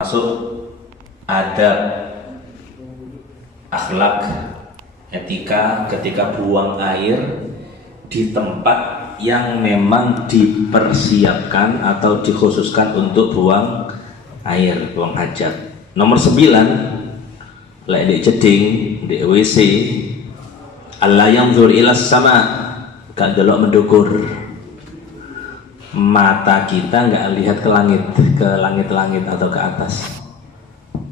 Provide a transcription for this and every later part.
Masuk adab, akhlak, etika ketika buang air di tempat yang memang dipersiapkan atau dikhususkan untuk buang air, buang hajat. Nomor 9, lek di jeding, di WC, Allah yanzur ilas sama, gak delok mendukur. Mata kita nggak lihat ke langit atau ke atas.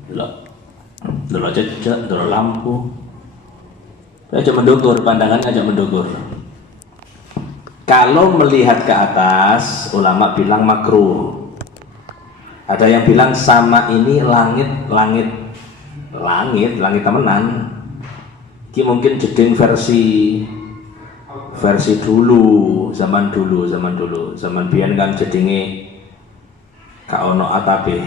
Delok jejak, delok lampu. Aja mendukur, pandangannya aja mendukur. Kalau melihat ke atas, ulama bilang makruh. Ada yang bilang sama ini langit temenan. Ini mungkin jeding versi zaman biyen kan jedinge gak ono atape.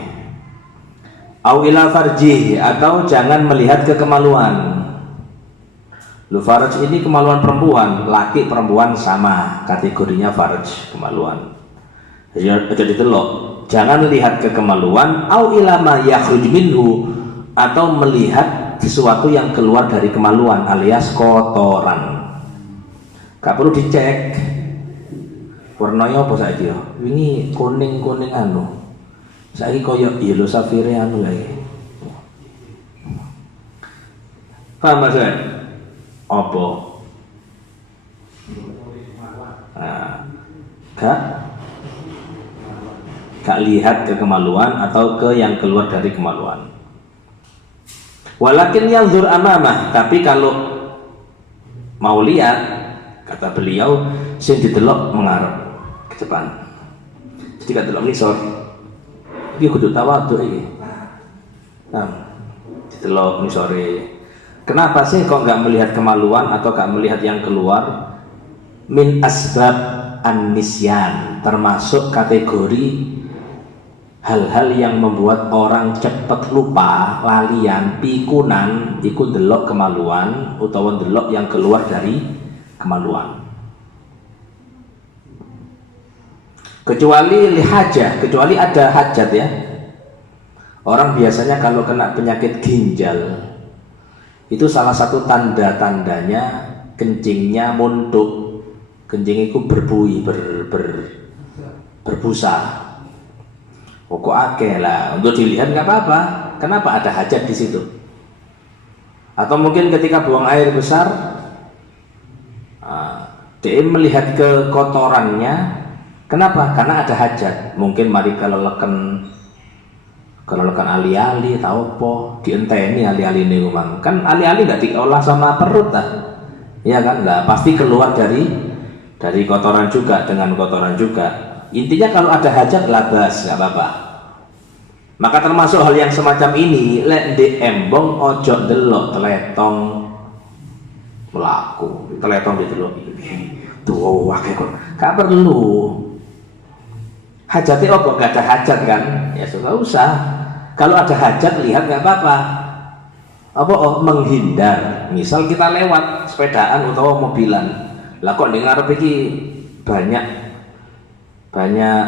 Au ila farji, atau jangan melihat ke kemaluan. Lu farj ini kemaluan perempuan, laki perempuan sama, kategorinya farj, kemaluan. Jadi delok, jangan lihat ke kemaluan. Au ila ma yakhruj minhu, atau melihat sesuatu yang keluar dari kemaluan alias kotoran. Gak perlu dicek warnanya apa saiki ya. Ini kuning anu. Saiki koyo yellow safire anu lagi. Paham Mas? Apa? Nah, gak lihat ke kemaluan atau ke yang keluar dari kemaluan. Walakin yanzur amamah, tapi kalau mau lihat, kata beliau, sing didelok mengarep ke depan. Jadi kata delok ngisor. Iki kudu tawadhu iki. Nah, didelok ngisore. Kenapa sih kok enggak melihat kemaluan atau enggak melihat yang keluar? Min asbab an-nisyan, termasuk kategori hal-hal yang membuat orang cepat lupa, lalian, pikunan, iku delok kemaluan utawa delok yang keluar dari kemaluan. Kecuali lihajah, kecuali ada hajat ya. Orang biasanya kalau kena penyakit ginjal, itu salah satu tanda-tandanya kencingnya muntuk, kencing itu berbuih, berbusa. Pokok akeh lah, untuk dilihat nggak apa-apa. Kenapa ada hajat di situ? Atau mungkin ketika buang air besar, dia melihat ke kotorannya. Kenapa? Karena ada hajat. Mungkin mari kalau leken ali-ali tahu po dienteni ali-ali ini memang. Kan ali-ali nggak diolah sama perut lah. Ya kan? Lah pasti keluar dari kotoran juga, dengan kotoran juga. Intinya kalau ada hajat labas, nggak apa-apa. Maka termasuk hal yang semacam ini, lek di embong ojo delok teletong melaku, teletong didelok tuh wakai kok gak perlu. Hajatnya apa? Gak ada hajat kan? Ya sudah usah. Kalau ada hajat lihat gak apa-apa. Menghindar. Misal kita lewat sepedaan atau mobilan, lah kok di ngarep iki banyak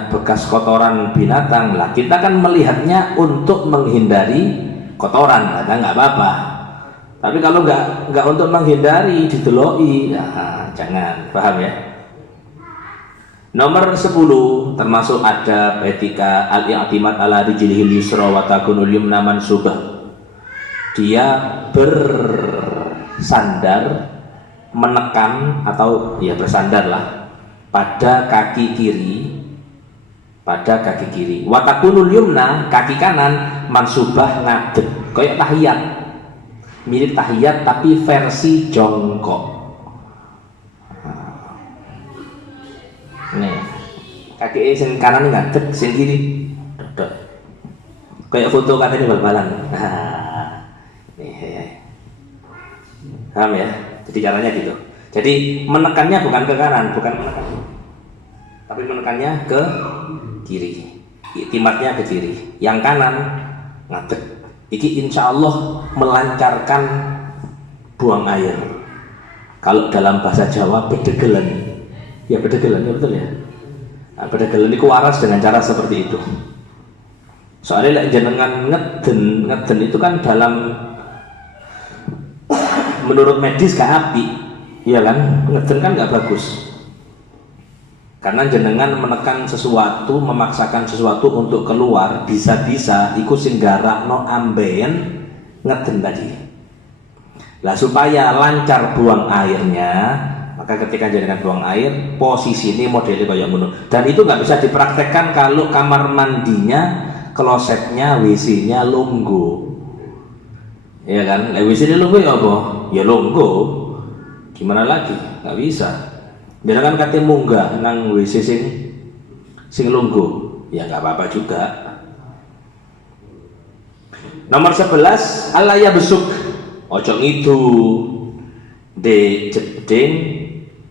bekas kotoran binatang, lah kita kan melihatnya untuk menghindari kotoran, ada nggak apa-apa. Tapi kalau nggak untuk menghindari, dideloi, nah, jangan, paham ya? Nomor 10, termasuk adab etika al-i'timad ala rijlihil yusra wa takunul yumna mansubah. Dia bersandar, menekan atau ya bersandar lah pada kaki kiri, wa takunul yumna, kaki kanan mansubah ngadeg, kayak tahiyat. Mirip tahiyat tapi versi jongkok. Nih, kaki sing kanan ngadeg, sing kiri dodok. Kayak foto katanya bal-balan. Nih. Paham ya? Jadi caranya gitu. Jadi menekannya bukan ke kanan, tapi menekannya ke kiri. Iktimatnya ke kiri. Yang kanan ngadeg. Iki insya Allah melancarkan buang air. Kalau dalam bahasa Jawa bedegelan. Ya bedegelan, ya betul ya. Nah, bedegelan itu waras dengan cara seperti itu. Soalnya lek jenengan ngeden itu kan dalam menurut medis gak api, iya kan? Ngeden kan gak bagus. Karena jenengan menekan sesuatu, memaksakan sesuatu untuk keluar, bisa-bisa iku sing garakno ambeien ngeden tadi. Lah supaya lancar buang airnya, maka ketika jenengan buang air, posisi ini modelnya kayak ngono. Dan itu nggak bisa dipraktekkan kalau kamar mandinya, klosetnya, WC-nya longgo. Iya kan? WC-nya longgo ya apa? Ya longgo. Gimana lagi? Nggak bisa. Jangan kate munggah nang WC sing longgo, ya nggak apa-apa juga. Nomor 11, Allah ya besuk, ojo ngidu de jeding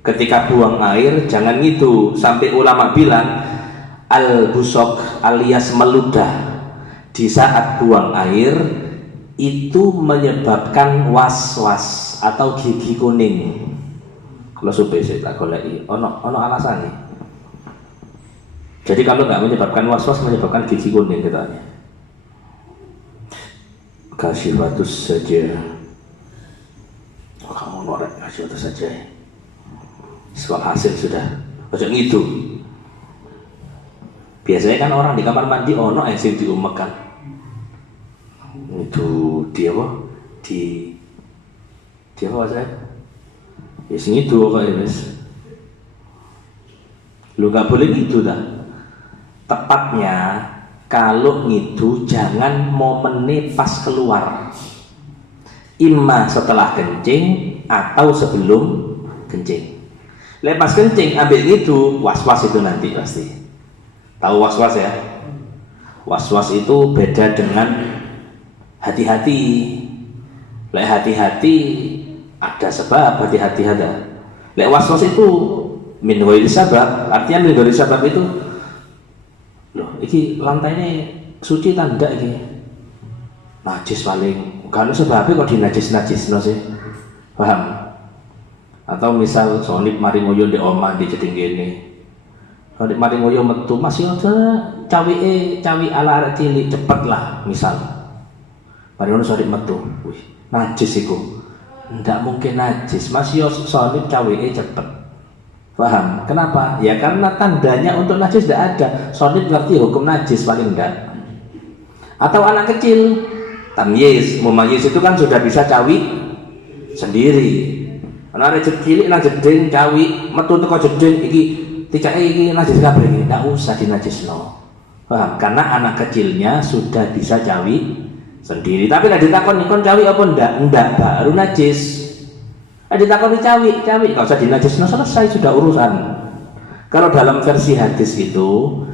ketika buang air, jangan ngidu. Sampai ulama bilang al busok alias meludah di saat buang air itu menyebabkan was-was atau gigi kuning. Kalau supaya saya tak goleki, ono alasannya. Jadi kalau nggak menyebabkan was-was, menyebabkan gigi kuning katanya. Kasyifatus saja. Oh, kamu norek kasyifatus saja. Soal hasil sudah. Ojo ngidu. Biasanya kan orang di kamar mandi ono yang sing diumek kan. Itu dia apa? Di apa saya? Ya sing itu kok ya Mas. Lu gak boleh gitu dah. Tepatnya kalau ngidu jangan momennya pas keluar. Imma setelah kencing atau sebelum kencing. Lepas kencing ambil ngidu, was-was itu nanti pasti. Tahu was-was ya? Was-was itu beda dengan hati-hati. Lek hati-hati ada sebab, hati-hati ada. Lek was-was itu min ghairi sabab, artinya min ghairi sabab itu loh, iki lantainya suci tanda iki. Najis paling, kan sebabnya kok dinajis-najis no sih. Paham? Atau misal sonip mari ngoyo ndek omah di jeding kene. Sonip mari ngoyo metu masih aja cawi ala arek cilik cepet lah misal. Mari ngono sonip metu. Wih, najis iku. Nggak mungkin najis, masih sonip cawi cepet. Paham? Kenapa? Ya karena tandanya untuk najis tidak ada. Sonip ngerti hukum najis paling enggak. Atau anak kecil tamyiz, mumayyiz itu kan sudah bisa cawi sendiri. Anak cilik nang jeding cawi metu teko jeding iki ticake iki najis kabeh iki, enggak usah dinajisno. Paham? Karena anak kecilnya sudah bisa cawi sendiri. Tapi lah ditakoni kon cawi apa enggak baru najis. Ditakoni cawi enggak usah dinajisno, selesai sudah urusan. Kalau dalam versi hadis itu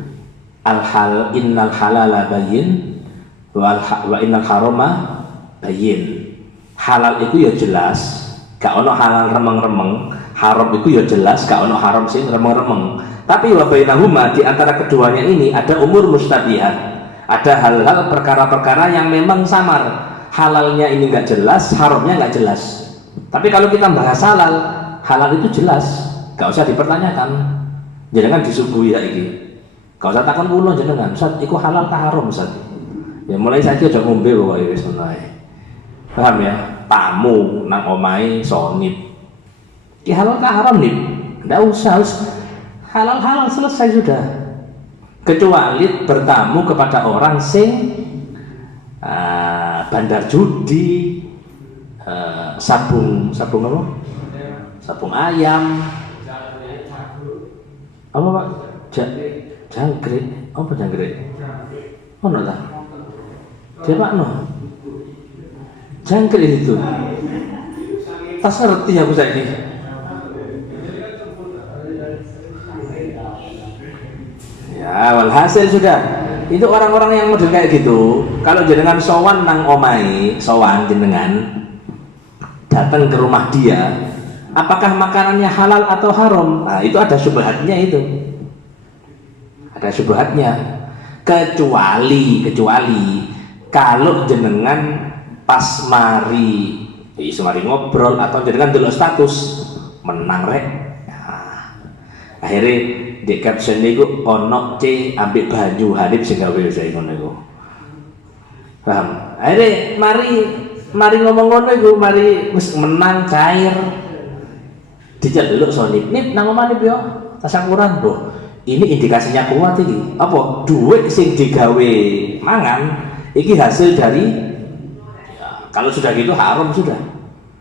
innal halala bayyin wa innal harama bayyin. Halal itu ya jelas, gak ono halal remeng-remeng. Haram itu ya jelas, gak ono haram sing remeng-remeng. Tapi wa bainahuma, di antara keduanya ini ada umur mustabihat. Ada hal-hal perkara-perkara yang memang samar. Halalnya ini nggak jelas, haramnya nggak jelas. Tapi kalau kita bahas halal itu jelas, nggak usah dipertanyakan. Jangan disuguhi ya ini. Nggak usah takon ulo jenengan. Ustaz, iku halal tak haram Ustaz? Ya mulai saja aja ngombe pokoknya wis mulai. Paham ya? Tamu nang omahe sonip. Ki halal tak haram nih? Nggak usah, halal selesai sudah. Kecuali bertamu kepada orang sing bandar judi, sabung apa? Sabung ayam. Apa Pak? Jangkrik. Apa jangkrik? Oh no tak? Dia Pak no. Jangkrik itu. Tas ngerti aku saiki. Ya, walhasil sudah. Itu orang-orang yang model kayak gitu. Kalau jenengan sowan nang omai, sowan jenengan datang ke rumah dia, apakah makanannya halal atau haram? Nah, itu ada syubhatnya itu. Ada syubhatnya. Kecuali kalau jenengan pas mari ngobrol atau jenengan delok status menang rek. Nah, akhirnya di caption niku ono C ambek banyu Hanif sing gawe saya ngono iku. Paham? Akhirnya mari ngomong ngono iku, mari wis menang cair. Diceluk Sonip, "Nip nang omah nip yo, tasakuran, Bro." Ini indikasinya kuat iki. Apa? Duit sing digawe mangan iki hasil dari ya, kalau sudah gitu haram sudah.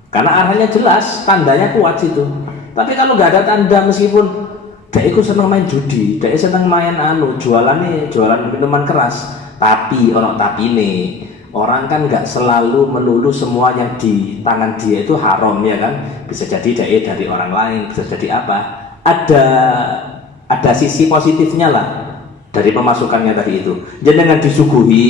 Karena arahnya jelas, tandanya kuat situ. Tapi kalau nggak ada tanda, meskipun dia ikut seneng main judi, dia seneng main jualan minuman keras, tapi nih orang kan nggak selalu melulu semua yang di tangan dia itu haram ya kan, bisa jadi dia dari orang lain, bisa jadi apa, ada sisi positifnya lah dari pemasukannya tadi itu. Jadi dengan disuguhi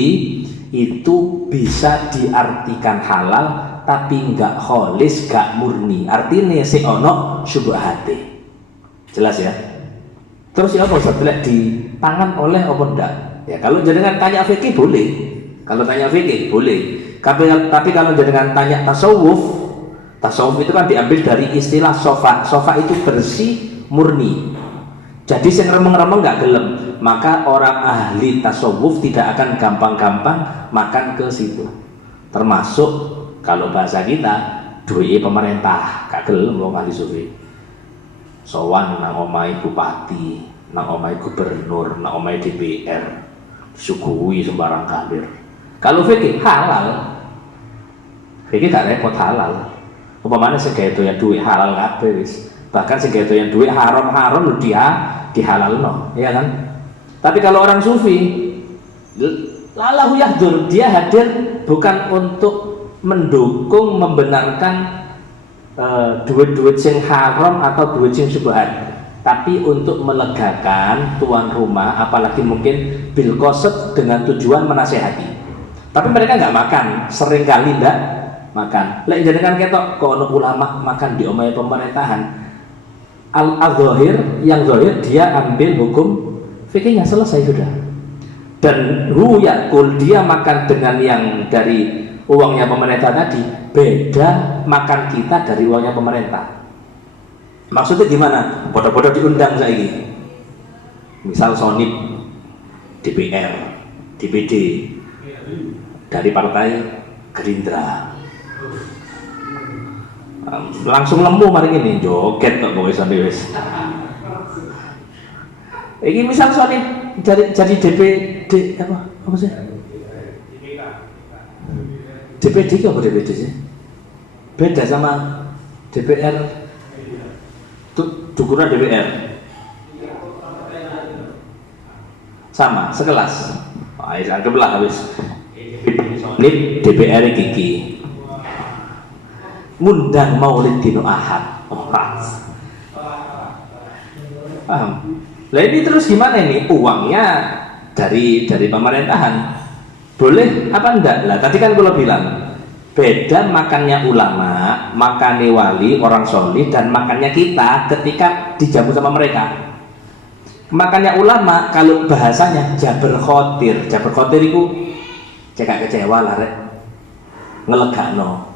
itu bisa diartikan halal, tapi nggak kholis, nggak murni. Artinya si ono syubhate. Jelas ya? Terus ya apa Ustaz? Ditangan oleh apa enggak? Ya kalau jenengan tanya fikih boleh. Kalau tanya fikih boleh. Tapi kalau jenengan tanya tasawuf itu kan diambil dari istilah sofa. Sofa itu bersih, murni. Jadi sing remeng-remeng nggak gelem. Maka orang ahli tasawuf tidak akan gampang-gampang makan ke situ. Termasuk kalau bahasa kita duit pemerintah gak gelem wong ahli sufi. Sowan nang omahe bupati, nang omahe gubernur, nang omahe DPR, disuguhi sembarang kalir. Kalau fikih halal, fikih gak repot halal. Umpamane sing gawe doyan duit halal kabeh wis. Bahkan sing gawe doyan duit haram-haram lho dia dihalalno, ya kan? Tapi kalau orang sufi, lalahu yahdur, dia hadir bukan untuk mendukung, membenarkan duit-duit sing haram atau duit sing syubhat, tapi untuk melegakan tuan rumah, apalagi mungkin bil qasd dengan tujuan menasehati. Tapi mereka nggak makan, sering kali nggak makan. Lek jenengan ketok kok ono ulama makan di omahe pemerintahan, al-zahir, yang zahir dia ambil hukum fikihnya, selesai sudah. Dan yakul, dia makan dengan yang dari uangnya pemerintah tadi, beda makan kita dari uangnya pemerintah. Maksudnya gimana? Bodoh-bodoh diundang saiki. Misal Sonip, DPR, DPD dari partai Gerindra. Langsung lembu mari ini joget kok kowe sampe wis. Iki misal Sonip jadi DPD apa sih? DPD itu apa DPD sih? Beda sama DPR. Ukuran DPR sama, sekelas. Anggaplah habis. Ini DPR Kiki ngundang Maulid Dino Ahad. Paham? Lah ini terus gimana ini? Uangnya dari pemerintahan. Boleh apa enggak? Lah tadi kan kalau bilang beda makannya ulama, makannya wali, orang solih, dan makannya kita ketika dijamu sama mereka. Makannya ulama kalau bahasanya jaber khotir itu cekak kecewa lah rek, ngelegakno.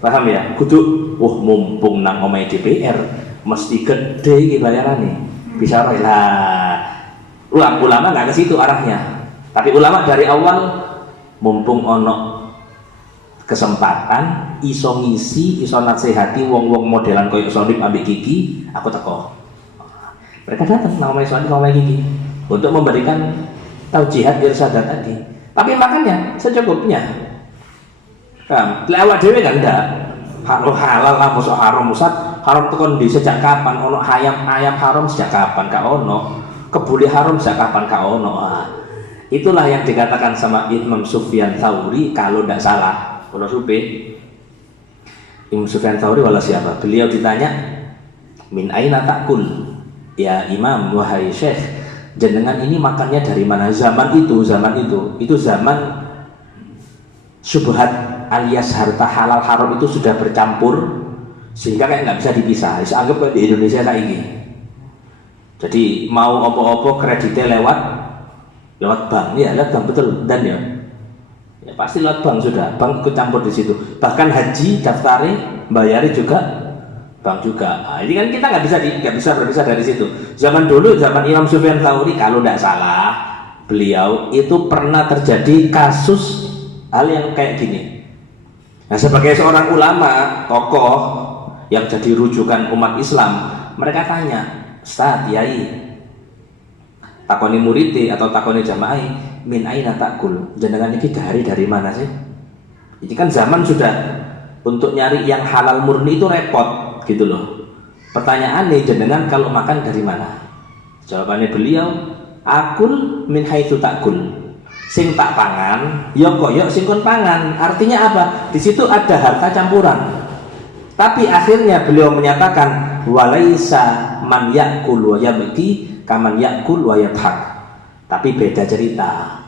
Paham ya? Kudu mumpung nang omahe DPR mesti gede iki bayarane. Bisa roh lah. Ulama nggak ke situ arahnya. Tapi ulama dari awal mumpung ono kesempatan iso ngisi, iso nasihati wong-wong modelan koyo Sonip ambek Kiki, aku teko. Mereka datang nang omahe Sonip, omahe Kiki untuk memberikan taujihat irsadat tadi. Tapi makannya secukupnya. Kan, lewat dhewe kan enggak. Halal lah, mosok haram Ustaz. Haram tekan di sejak kapan? Ono ayam haram sejak kapan? Ka ono. Kebuli haram sejak kapan? Ka ono. Itulah yang dikatakan sama Imam Sufyan Tsauri kalau tidak salah. Kalau supe Imam Sufyan Tsauri wala siapa? Beliau ditanya, "Min aina ta'kul?" Ya Imam, wahai Syekh, jenengan ini makannya dari mana? Zaman itu zaman syubhat alias harta halal haram itu sudah bercampur sehingga kayak nggak bisa dipisah. Anggap kayak di Indonesia kayak ini. Jadi mau opo-opo kreditnya lewat bank, ya lewat bank betul dan ya pasti lewat bank sudah, bank ikut campur di situ. Bahkan haji daftari bayari juga bank juga. Nah, ini kan kita nggak bisa berpisah dari situ. Zaman dulu, zaman Imam Sufyan Tsauri kalau tidak salah, beliau itu pernah terjadi kasus hal yang kayak gini. Nah, sebagai seorang ulama, tokoh yang jadi rujukan umat Islam, mereka tanya, Ustaz, Yai, takoni muriti atau takoni jamaai, min aina takul, jenengan ini dari mana sih? Ini kan zaman sudah untuk nyari yang halal murni itu repot gitu loh. Pertanyaan nih, jenengan kalau makan dari mana? Jawabannya beliau, akul min haitsu takul. Sing tak pangan, ya koyok sing kon pangan. Artinya apa? Di situ ada harta campuran. Tapi akhirnya beliau menyatakan, walaisa man yakul wa yabki kaman yakul wa yabhak. Tapi beda cerita.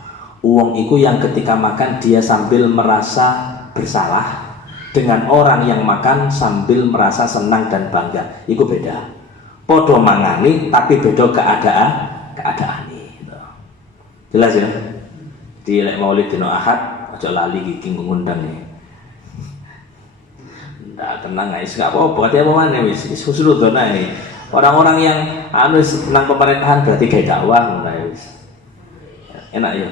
Uang itu yang ketika makan dia sambil merasa bersalah, dengan orang yang makan sambil merasa senang dan bangga. Itu beda. Podo mangani tapi beda keadaan gitu. Jelas ya? Di lek Maulid dino Ahad aja lali iki ngundang nih. Ndak tenang guys, gak apa-apa. Ati apa maneh wis husnudzon ae. Orang-orang yang anu senang pemerintahan berarti gawe dakwah ngono wis. Enak ya.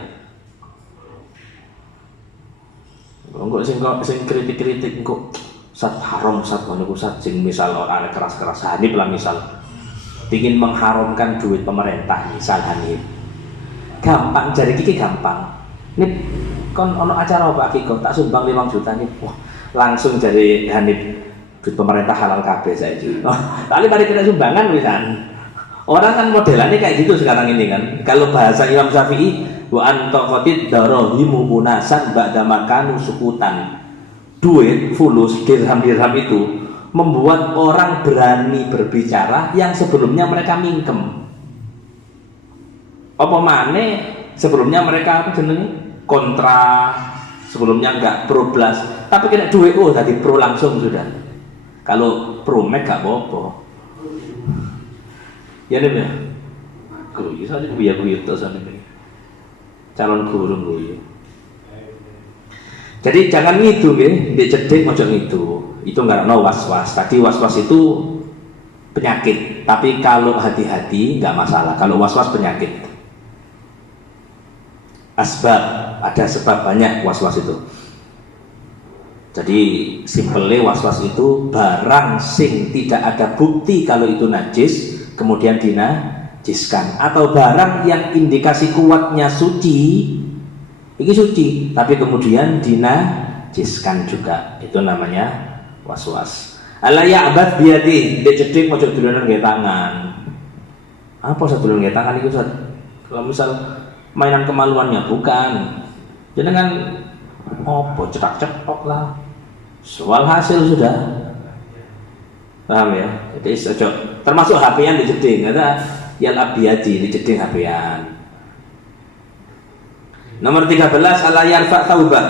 Engko sing kritik-kritik engko sat haram sat ngono ku sat sing misal ora keras-keras Hanif lah misal ingin mengharamkan duit pemerintah misal Hanif. Gampang jari iki gampang. Nih kon ono acara apa Kiko tak sumbang 5 juta nih. Wah, langsung jari Hanif duit pemerintah halal kabeh saiki. Kali mari kita sumbangan wisan. Orang kan modelannya kayak gitu sekarang ini kan. Kalau bahasa Imam Syafi'i, wa antaqatid darahimu munasan ba'da makanu sukutan. Duit, fulus, dirham-dirham itu membuat orang berani berbicara yang sebelumnya mereka mingkem. Apa maneh sebelumnya mereka apa jenenge? Kontra, sebelumnya enggak pro blas, tapi kena duit tadi pro langsung sudah. Kalau pro mek gak apa-apa. Ya nih ya, guru saja biar itu sana nih, calon guru gue. Jadi jangan ngidu nih, dia cedek macam itu nggak no was-was. Tadi was-was itu penyakit, tapi kalau hati-hati nggak masalah. Kalau was-was penyakit. Asbab, ada sebab banyak was-was itu. Jadi simpelnya was-was itu barang sing tidak ada bukti kalau itu najis kemudian dinajiskan, atau barang yang indikasi kuatnya suci, ini suci tapi kemudian dinajiskan juga, itu namanya was-was. Ala ya'bad biyadi, dia cedek mau dulunan nggih tangan. Apa sadulunan nggih tangan itu? Kalau misal mainan kemaluannya bukan. Jangan opo cetak-cetok lah. Soal hasil sudah. Paham ya? Jadi termasuk HP-an dijeding, kata yal abiyadi dijeding HP-an. Nomor 13 ala yarfa taubah.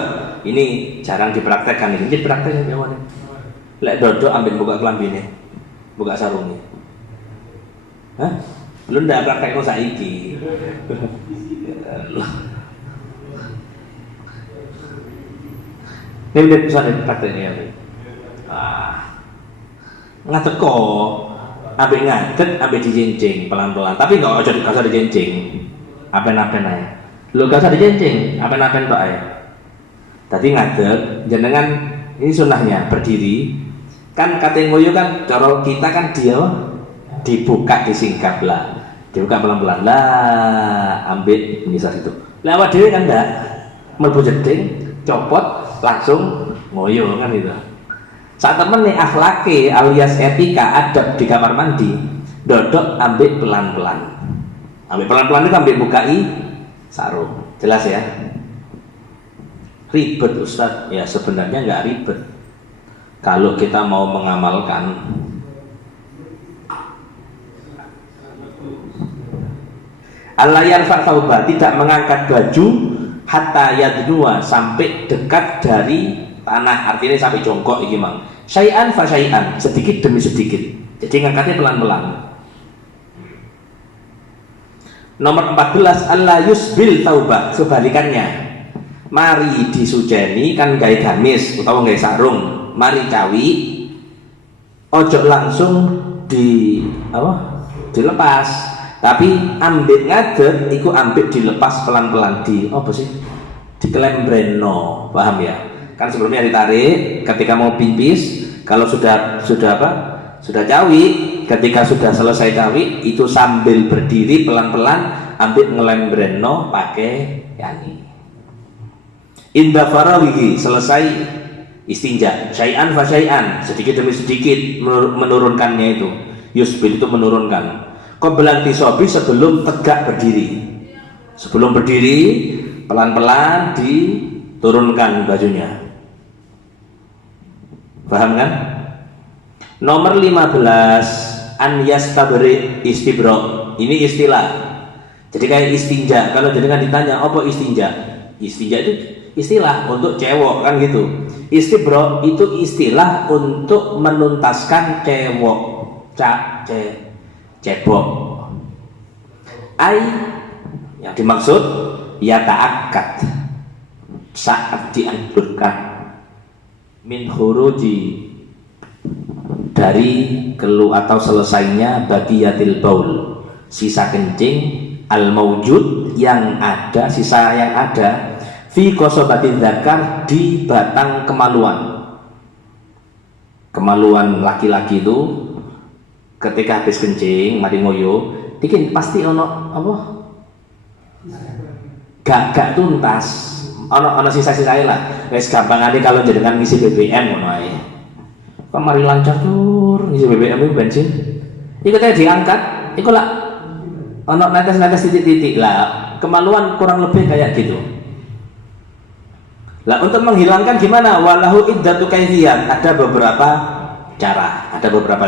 Ini jarang dipraktekkan ini. Jadi praktekkan ya wae. Lek dodok ambil buka kelambine, buka sarungnya. Hah? Lu ndak praktek kok saiki. Ini udah bisa diprakteknya ya. Ngadeg kok, ambil ngadeg, ambil dijencing pelan-pelan. Tapi nggak usah dijencing, apen-apen aja. Lu gak usah dijencing, apen-apen pak ya. Tadi ngadeg, jenengan ini sunnahnya berdiri. Kan kata ngoyo kan, cara kita kan dia dibuka disingkap lah, dibuka pelan-pelan lah, ambil misal itu. Lewat diri kan enggak, melbu jeding, copot, langsung ngoyo kan itu. Saat temen nih akhlaki alias etika adab di kamar mandi, dodok ambil pelan-pelan. Ambil pelan-pelan itu ambil bukai sarung. Jelas ya? Ribet Ustaz? Ya sebenarnya nggak ribet. Kalau kita mau mengamalkan. Allah yarfa taubah, tidak mengangkat baju hatta yadnua, sampai dekat dari tanah, artinya sampai jongkok iki mang. Syai'an fa syai'an, sedikit demi sedikit. Jadi ngangkatnya pelan-pelan. Nomor 14 Allah yusbil taubah, sebalikannya. Mari disujeni kan gawe gamis utawa gawe sarung, mari cawi. Ojo langsung dilepas. Tapi ambil ngadeg iku ambil dilepas pelan-pelan di apa sih? dikelembreno, paham ya? Kan sebelumnya ditarik, ketika mau pipis, kalau sudah apa? Sudah cawi, ketika sudah selesai cawi, itu sambil berdiri pelan-pelan ambil ngelembreno pakai yani. Inda farawihi, selesai istinja, syai'an fa syai'an, sedikit demi sedikit menurunkannya itu. Yusbil itu menurunkan. Qabla intisabi, sebelum tegak berdiri. Sebelum berdiri, pelan-pelan diturunkan bajunya. Paham kan? Nomor 15, an yastabri istibro. Ini istilah. Jadi kayak istinja. Kalau jenengan ditanya apa istinja? Istinja itu istilah untuk cewek kan gitu. Istibro itu istilah untuk menuntaskan cewek, cebok. Ai yang dimaksud ya ta'akkad, saat dianjurkan min huruji, dari atau selesainya baqiyatil baul, sisa kencing al maujud yang ada, sisa yang ada fi qasabatin dzakar, di batang kemaluan. Kemaluan laki-laki itu ketika habis kencing mari ngoyo bikin pasti ono apa gak tuntas, ono sisa-sisae lah. Wis gampangane kalau jenengan ngisi BBM ngono ae. Kok mari lancar tur ngisi BBM itu bensin. Iku teh diangkat, iku lah ono netes-netes titik-titik lah. Kemaluan kurang lebih kayak gitu. Lah untuk menghilangkan gimana? Walahu iddatu kaifiyat, ada beberapa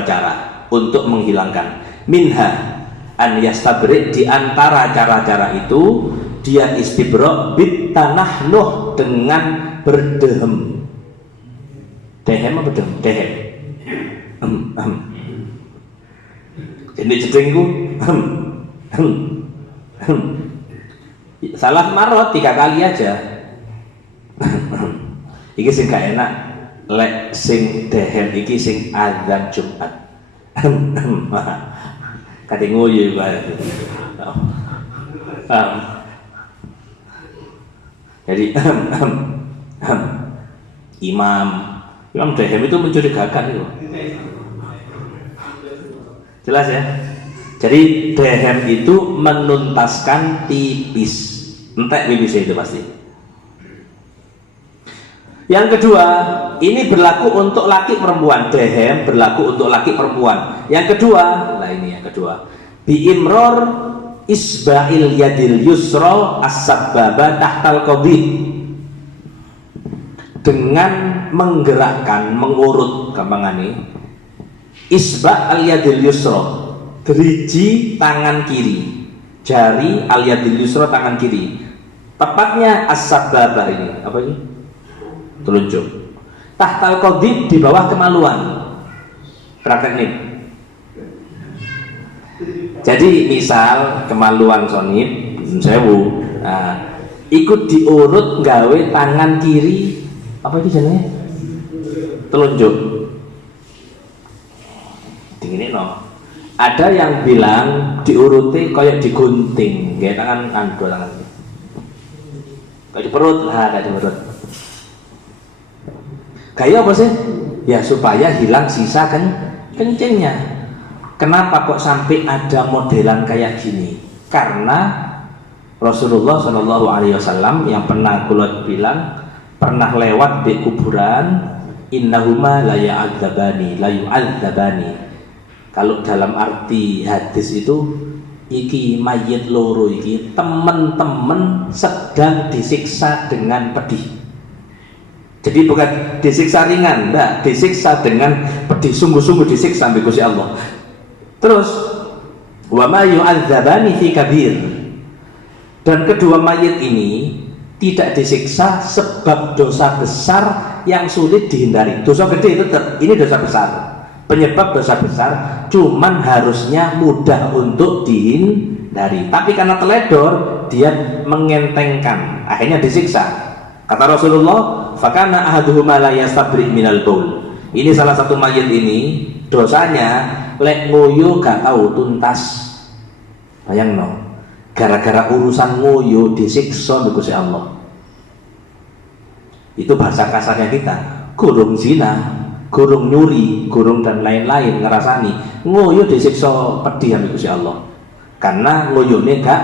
cara untuk menghilangkan. Minha an yastabri, di antara cara-cara itu dia istibro bit tanahnuh, dengan berdehem. Dehem apa dehem? Dehem. Ini jedengku. Salah marot 3 kali aja. Iki sing gak enak, lek sing dehem iki sing azan Jumat. Kate nguyu bae. Jadi Imam dehem itu mencurigakan itu. Jelas ya? Jadi dehem itu menuntaskan tipis, entek pipis itu pasti. Yang kedua, ini berlaku untuk laki perempuan. Dehem berlaku untuk laki perempuan. Yang kedua, lah ini yang kedua. Biimror isba'il yadil yusra as-sababa tahtal qadid, dengan menggerakkan, mengurut gampangane isba' al yadil yusra, geriji tangan kiri, jari al yadil yusra tangan kiri, tepatnya as-sababa ini apa ini? Telunjuk. Tahtal qadid, di bawah kemaluan. Praktek nih. Jadi misal kemaluan sonip sewu, nah, ikut diurut gawe tangan kiri apa itu jenenge? Telunjuk. Dingin no. Ada yang bilang diuruti kayak digunting, gawe tangan dua tangan. Kayak di perut lah, kayak di perut. Kayak apa sih? Ya supaya hilang sisa kencingnya. Kenapa kok sampai ada modelan kayak gini? Karena Rasulullah Shallallahu Alaihi Wasallam yang pernah kula bilang, pernah lewat di kuburan, innahuma la yu'adzabani. Kalau dalam arti hadis itu, iki mayit loro iki teman-teman sedang disiksa dengan pedih. Jadi bukan disiksa ringan, enggak, disiksa dengan pedih, sungguh-sungguh disiksa oleh Gusti Allah. Terus wa ma yu'adzabani fi kabir, dan kedua mayit ini tidak disiksa sebab dosa besar yang sulit dihindari. Dosa gede tetap, ini dosa besar, penyebab dosa besar, cuman harusnya mudah untuk dihindari, tapi karena teledor dia mengentengkan, akhirnya disiksa. Kata Rasulullah, fakana ahaduhuma la yastabri minal baul. Ini salah satu mayit ini dosanya lek nguyu gak tahu tuntas. Bayang no, gara-gara urusan nguyu disiksa di Gusti Allah. Itu bahasa kasarnya kita. Gurung zina, gurung nyuri, gurung dan lain-lain ngerasani ngoyo disiksa pedih ambek Gusti Allah. Karena ngoyone gak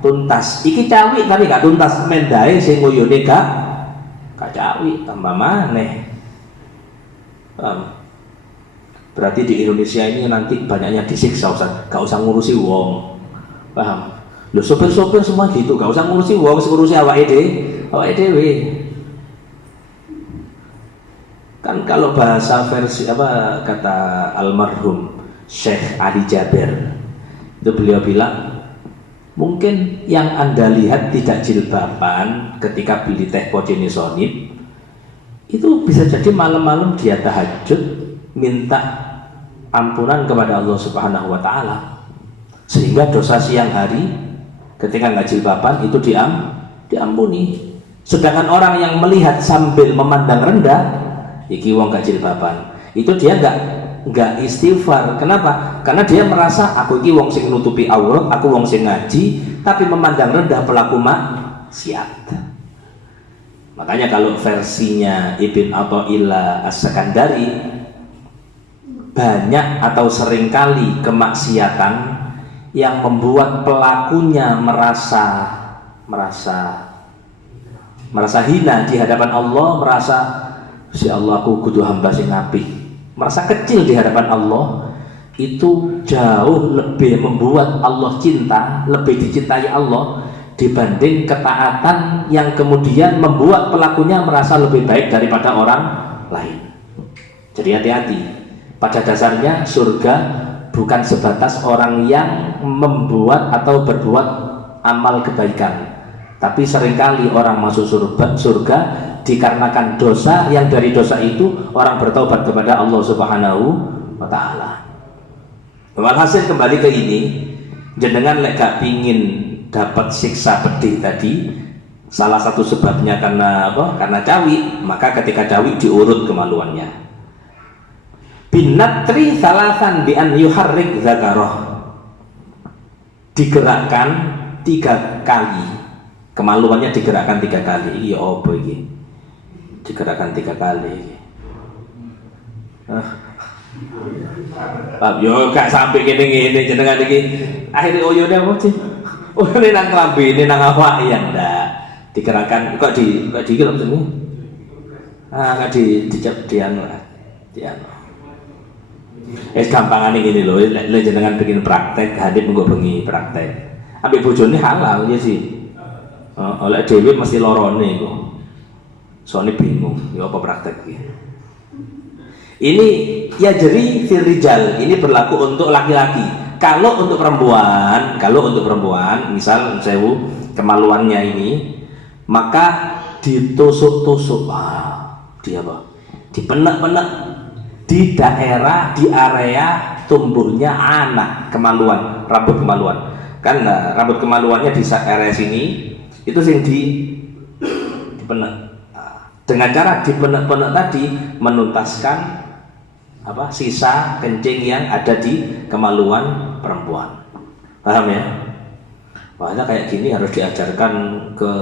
tuntas. Iki cawi tapi gak tuntas, mendae sing ngoyone gak cawi, tambah maneh. Paham? Berarti di Indonesia ini nanti banyaknya disiksa, Ustaz. Gak usah ngurusi wong. Paham? Loh, sopir-sopir semua gitu, gak usah ngurusi wong, ngurusi awake dhewe. Kan kalau bahasa versi apa kata almarhum Syekh Ali Jaber, itu beliau bilang, mungkin yang Anda lihat tidak jilbaban ketika beli teh pojene sonip, itu bisa jadi malam-malam dia tahajud minta ampunan kepada Allah Subhanahu wa taala. Sehingga dosa siang hari ketika nggak jilbaban itu diampuni. Sedangkan orang yang melihat sambil memandang rendah, iki wong gak jilbaban, itu dia nggak istighfar. Kenapa? Karena dia merasa aku iki wong sing nutupi aurat, aku wong sing ngaji, tapi memandang rendah pelaku maksiat. Makanya kalau versinya Ibn Athaillah As-Sakandari, banyak atau seringkali kemaksiatan yang membuat pelakunya merasa hina di hadapan Allah, merasa si Allah aku kudu hamba sing apik, merasa kecil di hadapan Allah, itu jauh lebih membuat Allah cinta, lebih dicintai Allah dibanding ketaatan yang kemudian membuat pelakunya merasa lebih baik daripada orang lain. Jadi hati-hati. Pada dasarnya surga bukan sebatas orang yang membuat atau berbuat amal kebaikan, tapi seringkali orang masuk surga dikarenakan dosa yang dari dosa itu orang bertobat kepada Allah Subhanahu wa taala. Walhasil kembali ke ini, jenengan lek gak pingin dapat siksa pedih tadi, salah satu sebabnya karena apa? Karena cawi, maka ketika cawi diurut kemaluannya. Binatri salasan bi an yuharrik zakaroh, digerakkan 3 kali, kemaluannya digerakkan 3 kali. Iya apa ini? Digerakkan 3 kali. Yo gak sampai gini jenengan iki. Akhirnya oyone apa sih? Oyone nang klambine nang awake ya ndak. Digerakkan kok di iki lho jenenge. Gak dicap dianu. Gampangane gini lho, lek jenengan bikin praktek, hadip engko bengi praktek. Ambek bojone halal ya sih. Oleh dhewe mesti lorone iku. Soalnya bingung, ya apa praktek iki. Ini ya jadi firijal, ini berlaku untuk laki-laki. Kalau untuk perempuan, misal sewu kemaluannya ini, maka ditusuk-tusuk. Dia apa? Dipenek-penek di area tumbuhnya anak kemaluan, rambut kemaluan. Kan rambut kemaluannya di area sini, itu sing dipenek. Dengan cara dipenek-penek tadi menuntaskan apa sisa kencing yang ada di kemaluan perempuan. Paham ya? Makanya kayak gini harus diajarkan ke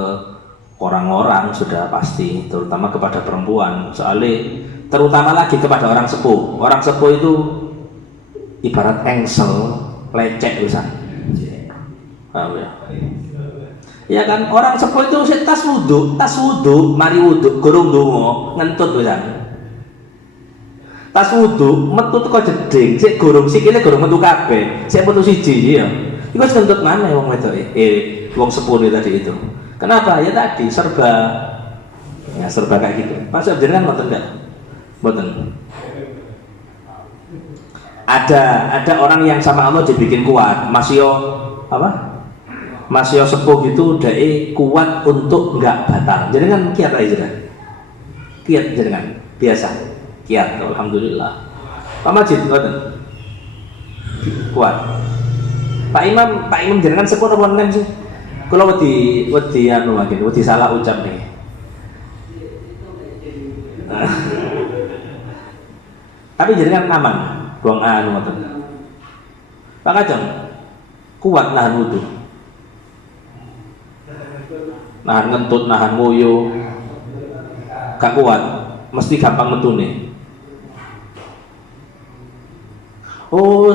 orang-orang sudah pasti, terutama kepada perempuan. Soalnya terutama lagi kepada orang sepuh. Orang sepuh itu ibarat engsel, lecek bisa. Paham ya? Ya kan, orang sepuh itu tas wudhu, mari wudhu, gurung donga, ngentut bisa. Tas wudhu, metu teko jeding, sik gurung sikile gurung metu kabeh, sik metu siji ya. Iku wis ngentut maneh wong wedoke. Wong sepuh tadi itu. Kenapa? Ya tadi serba kayak gitu. Masa jenengan ngoten enggak? Mboten. Ada orang yang sama Allah dibikin kuat, masih apa? Masih sepuh gitu, dai kuat untuk enggak batal. Jenengan kiat aja kiat jenengan biasa kiat. Alhamdulillah. Pak Majid ngoten kuat. Pak Imam jenengan sepuh apa enggak sih? Kalau wedi anu makin wedi salah ucap nih. Tapi jenengan aman, buang anu ngoten. Pak Kajang kuat nahan wudu. Nahan ngentut, nahan ngoyo. gak kuat, mesti gampang metune. Oh,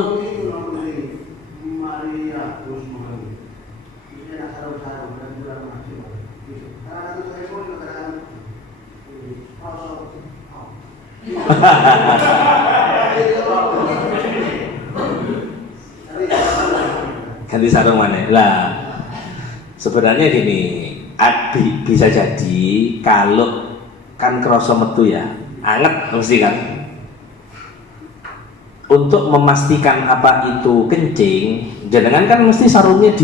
ganti sarung mana? Lah, sebenarnya gini, bisa jadi kalau kan kroso metu ya, anget mesti kan. Untuk memastikan apa itu kencing, jenengan kan mesti sarungnya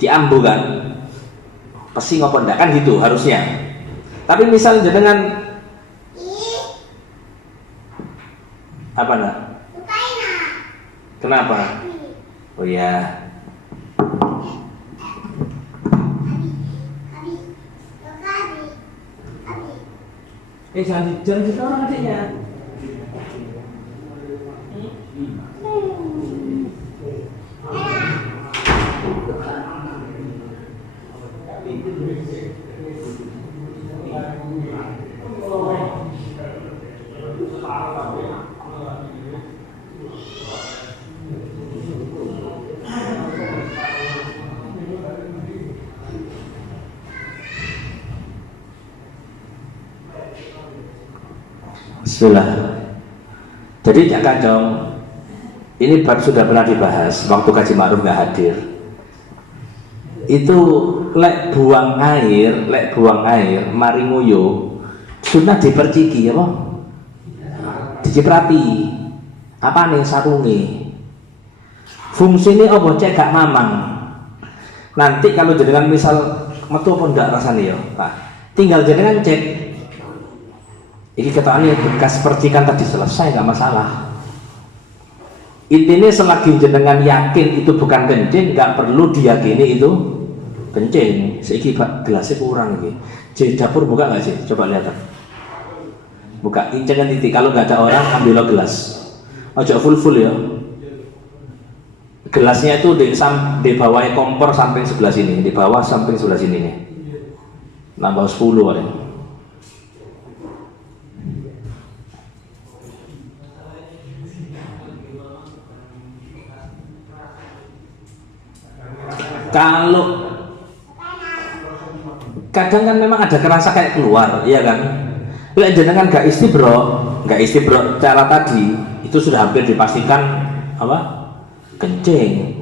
diambu kan, pasti ngopo ndak kan gitu harusnya. Tapi misal jenengan apa nak? Kenapa? Oh ya. Jangan orang adiknya. Bismillah. Jadi Cak Kacong, ini bab sudah pernah dibahas waktu Kaji Ma'ruf nggak hadir. Itu lek buang air, mari nguyu, sunnah diperciki ya, diciprati. Apa nih sarungi? Fungsinya apa cek gak mamang. Nanti kalau jenengan misal metu apa ndak rasanya ya, Pak. Tinggal jenengan cek. Ini ketahuan bekas percikan tadi selesai, nggak masalah. Intinya selagi jenengan yakin itu bukan kencing, nggak perlu diyakini itu kencing. Seiki Pak, gelasnya kurang ini. Di dapur buka nggak sih? Coba lihat. Buka, jangan titik. Kalau nggak ada orang, ambil gelas. Ojo full ya. Gelasnya itu di bawah kompor samping sebelah sini, di bawah samping sebelah sini nih. Nambah 10 paling. Kalau kadang kan memang ada kerasa kayak keluar, iya kan? Lek jenengan gak istibro cara tadi itu sudah hampir dipastikan apa? Kencing.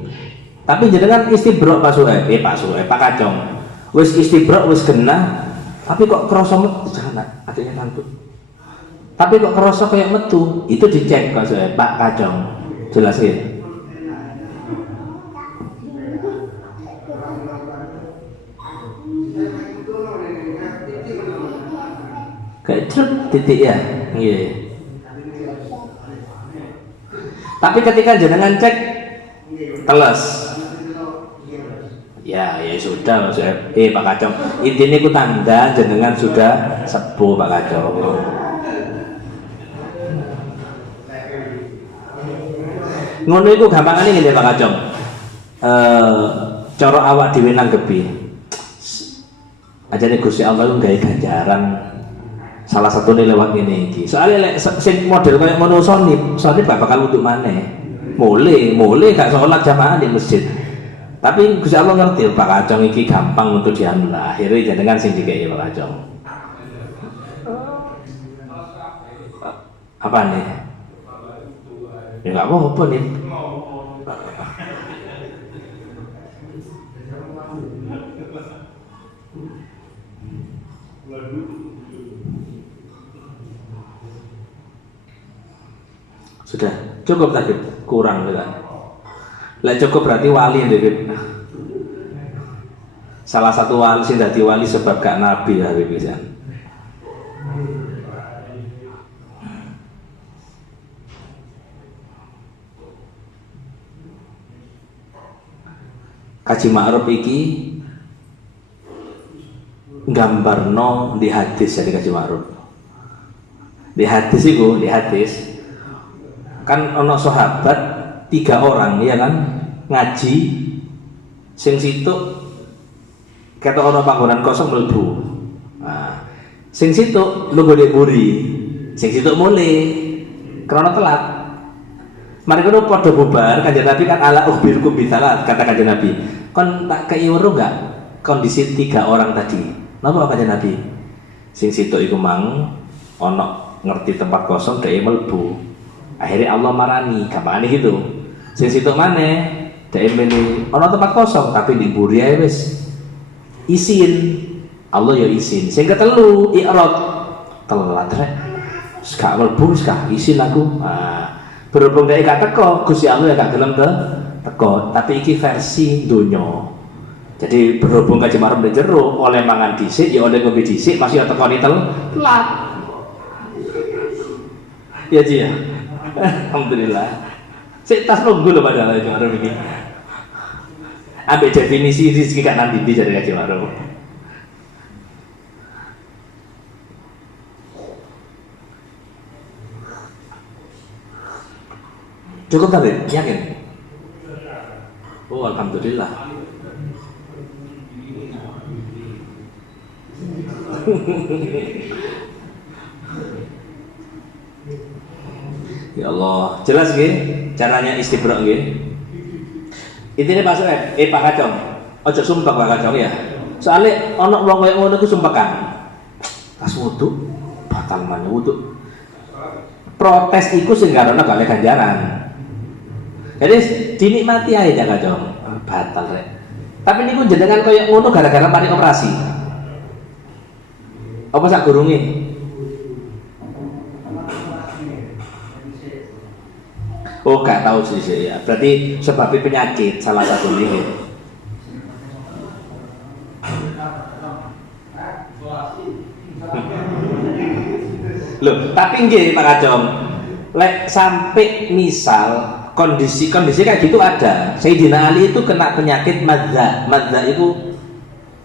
Tapi jenengan istibro Pak Kacong. Wis istibro wis kena, tapi kok kerasa metu, jangan adanya tantut. Tapi kok kerasa kayak metu, itu dicek Pak Kacong. Jelasin. Kayak titik ya, yeah. Tapi ketika jenengan cek teles, ya sudah maksudnya, Pak Kacong, intinya ku tanda jenengan sudah sepuh Pak Kacong. Ngono iku gampangane ngene Pak Kacong. Cara awak dhewe nanggepi. Ajane Gusti Allah ku gawe ganjaran. Salah satu nih lewat ini iki. Soalnya sing model kayak ngono sonip gak bakal untuk maneh. Mulai gak sholat jamaah di masjid. Tapi Gusti Allah ngerti Pak Kacong iki gampang untuk diambil. Akhirnya jenengan sing dikei Pak Kacong. Apa nih? Ya enggak apa-apa nih. Sudah cukup tadi, kurang kan? Lah cukup berarti wali Habib. Salah satu wali sing dadi wali sebab gak nabi Habib pisan. Kaji Ma'ruf iki gambarno di hadis jadi Kaji Ma'ruf. Di hadis kan ono sahabat 3 orang ya kan ngaji sing situ ketok ono panggonan kosong mlebu. Nah, Sing situ nunggu dek buri, sing situ mulai krono telat. Mari kono padha bubar, Kanjeng Nabi kan ala ukhbirukum bisalat, kata Kanjeng Nabi. Kon tak kei weruh enggak kondisi 3 orang tadi. Napa Kanjeng Nabi? Sing situ iku mang ana ngerti tempat kosong dhek mlebu. Akhirnya Allah marani, gampangane gitu. Sing situ maneh dhek mene ana tempat kosong tapi diburi ae wis. Isin. Allah ya isin. Sing ketelu i'rad. Telat rek. Wis gak mlebu wis gak isin aku. Berhubung dhek gak teko, Gusti Allah ya gak gelem teko. Tapi iki versi donya. Jadi berhubung Kanjeng Marhum jero oleh mangan dhisik ya oleh ngombe dhisik masih tekoni telat. Ya Ji ya. Alhamdulillah. Sik tas nunggu lho padahal Kanjeng Marhum iki. Ambek definisi rezeki gak nanti di jare Kanjeng Marhum. Cukup tapi yakin? Oh alhamdulillah. Ya Allah, jelas nggih caranya istibra nggih. Intine Pak Soeb, Pak Kacong. Aja sumpek Pak Kacong ya. Soale ana wong koyo ngono ku sumpekan. Pas wudu batal maneh wudu. Protes iku sing garana gak oleh ganjaran. Jadi dinikmati ae ya Kacong. Batal rek. Tapi niku jenengan koyo ngono gara-gara mari operasi. Apa sak gurunge? Oh gak tahu sih ya. Berarti sebabnya penyakit salah satu ini. Loh, tapi nggih Pak Kacong. Lek sampai misal kondisi kayak gitu ada. Sayyidina Ali itu kena penyakit madza. Madza itu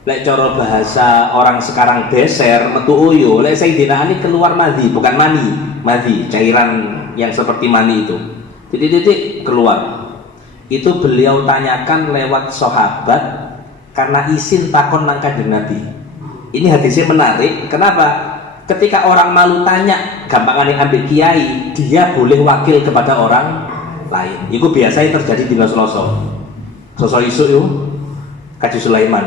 lek cara bahasa orang sekarang beser metu uyu. Lek Sayyidina Ali keluar madhi, bukan mani. Madhi, cairan yang seperti mani itu. Titik-titik keluar. Itu beliau tanyakan lewat sahabat karena izin takon nang Kanjeng Nabi. Ini hadisnya menarik. Kenapa? Ketika orang malu tanya, gampangane ambil kiai, dia boleh wakil kepada orang lain. Itu biasanya terjadi di Selasa. Selasa isu itu Kaji Sulaiman.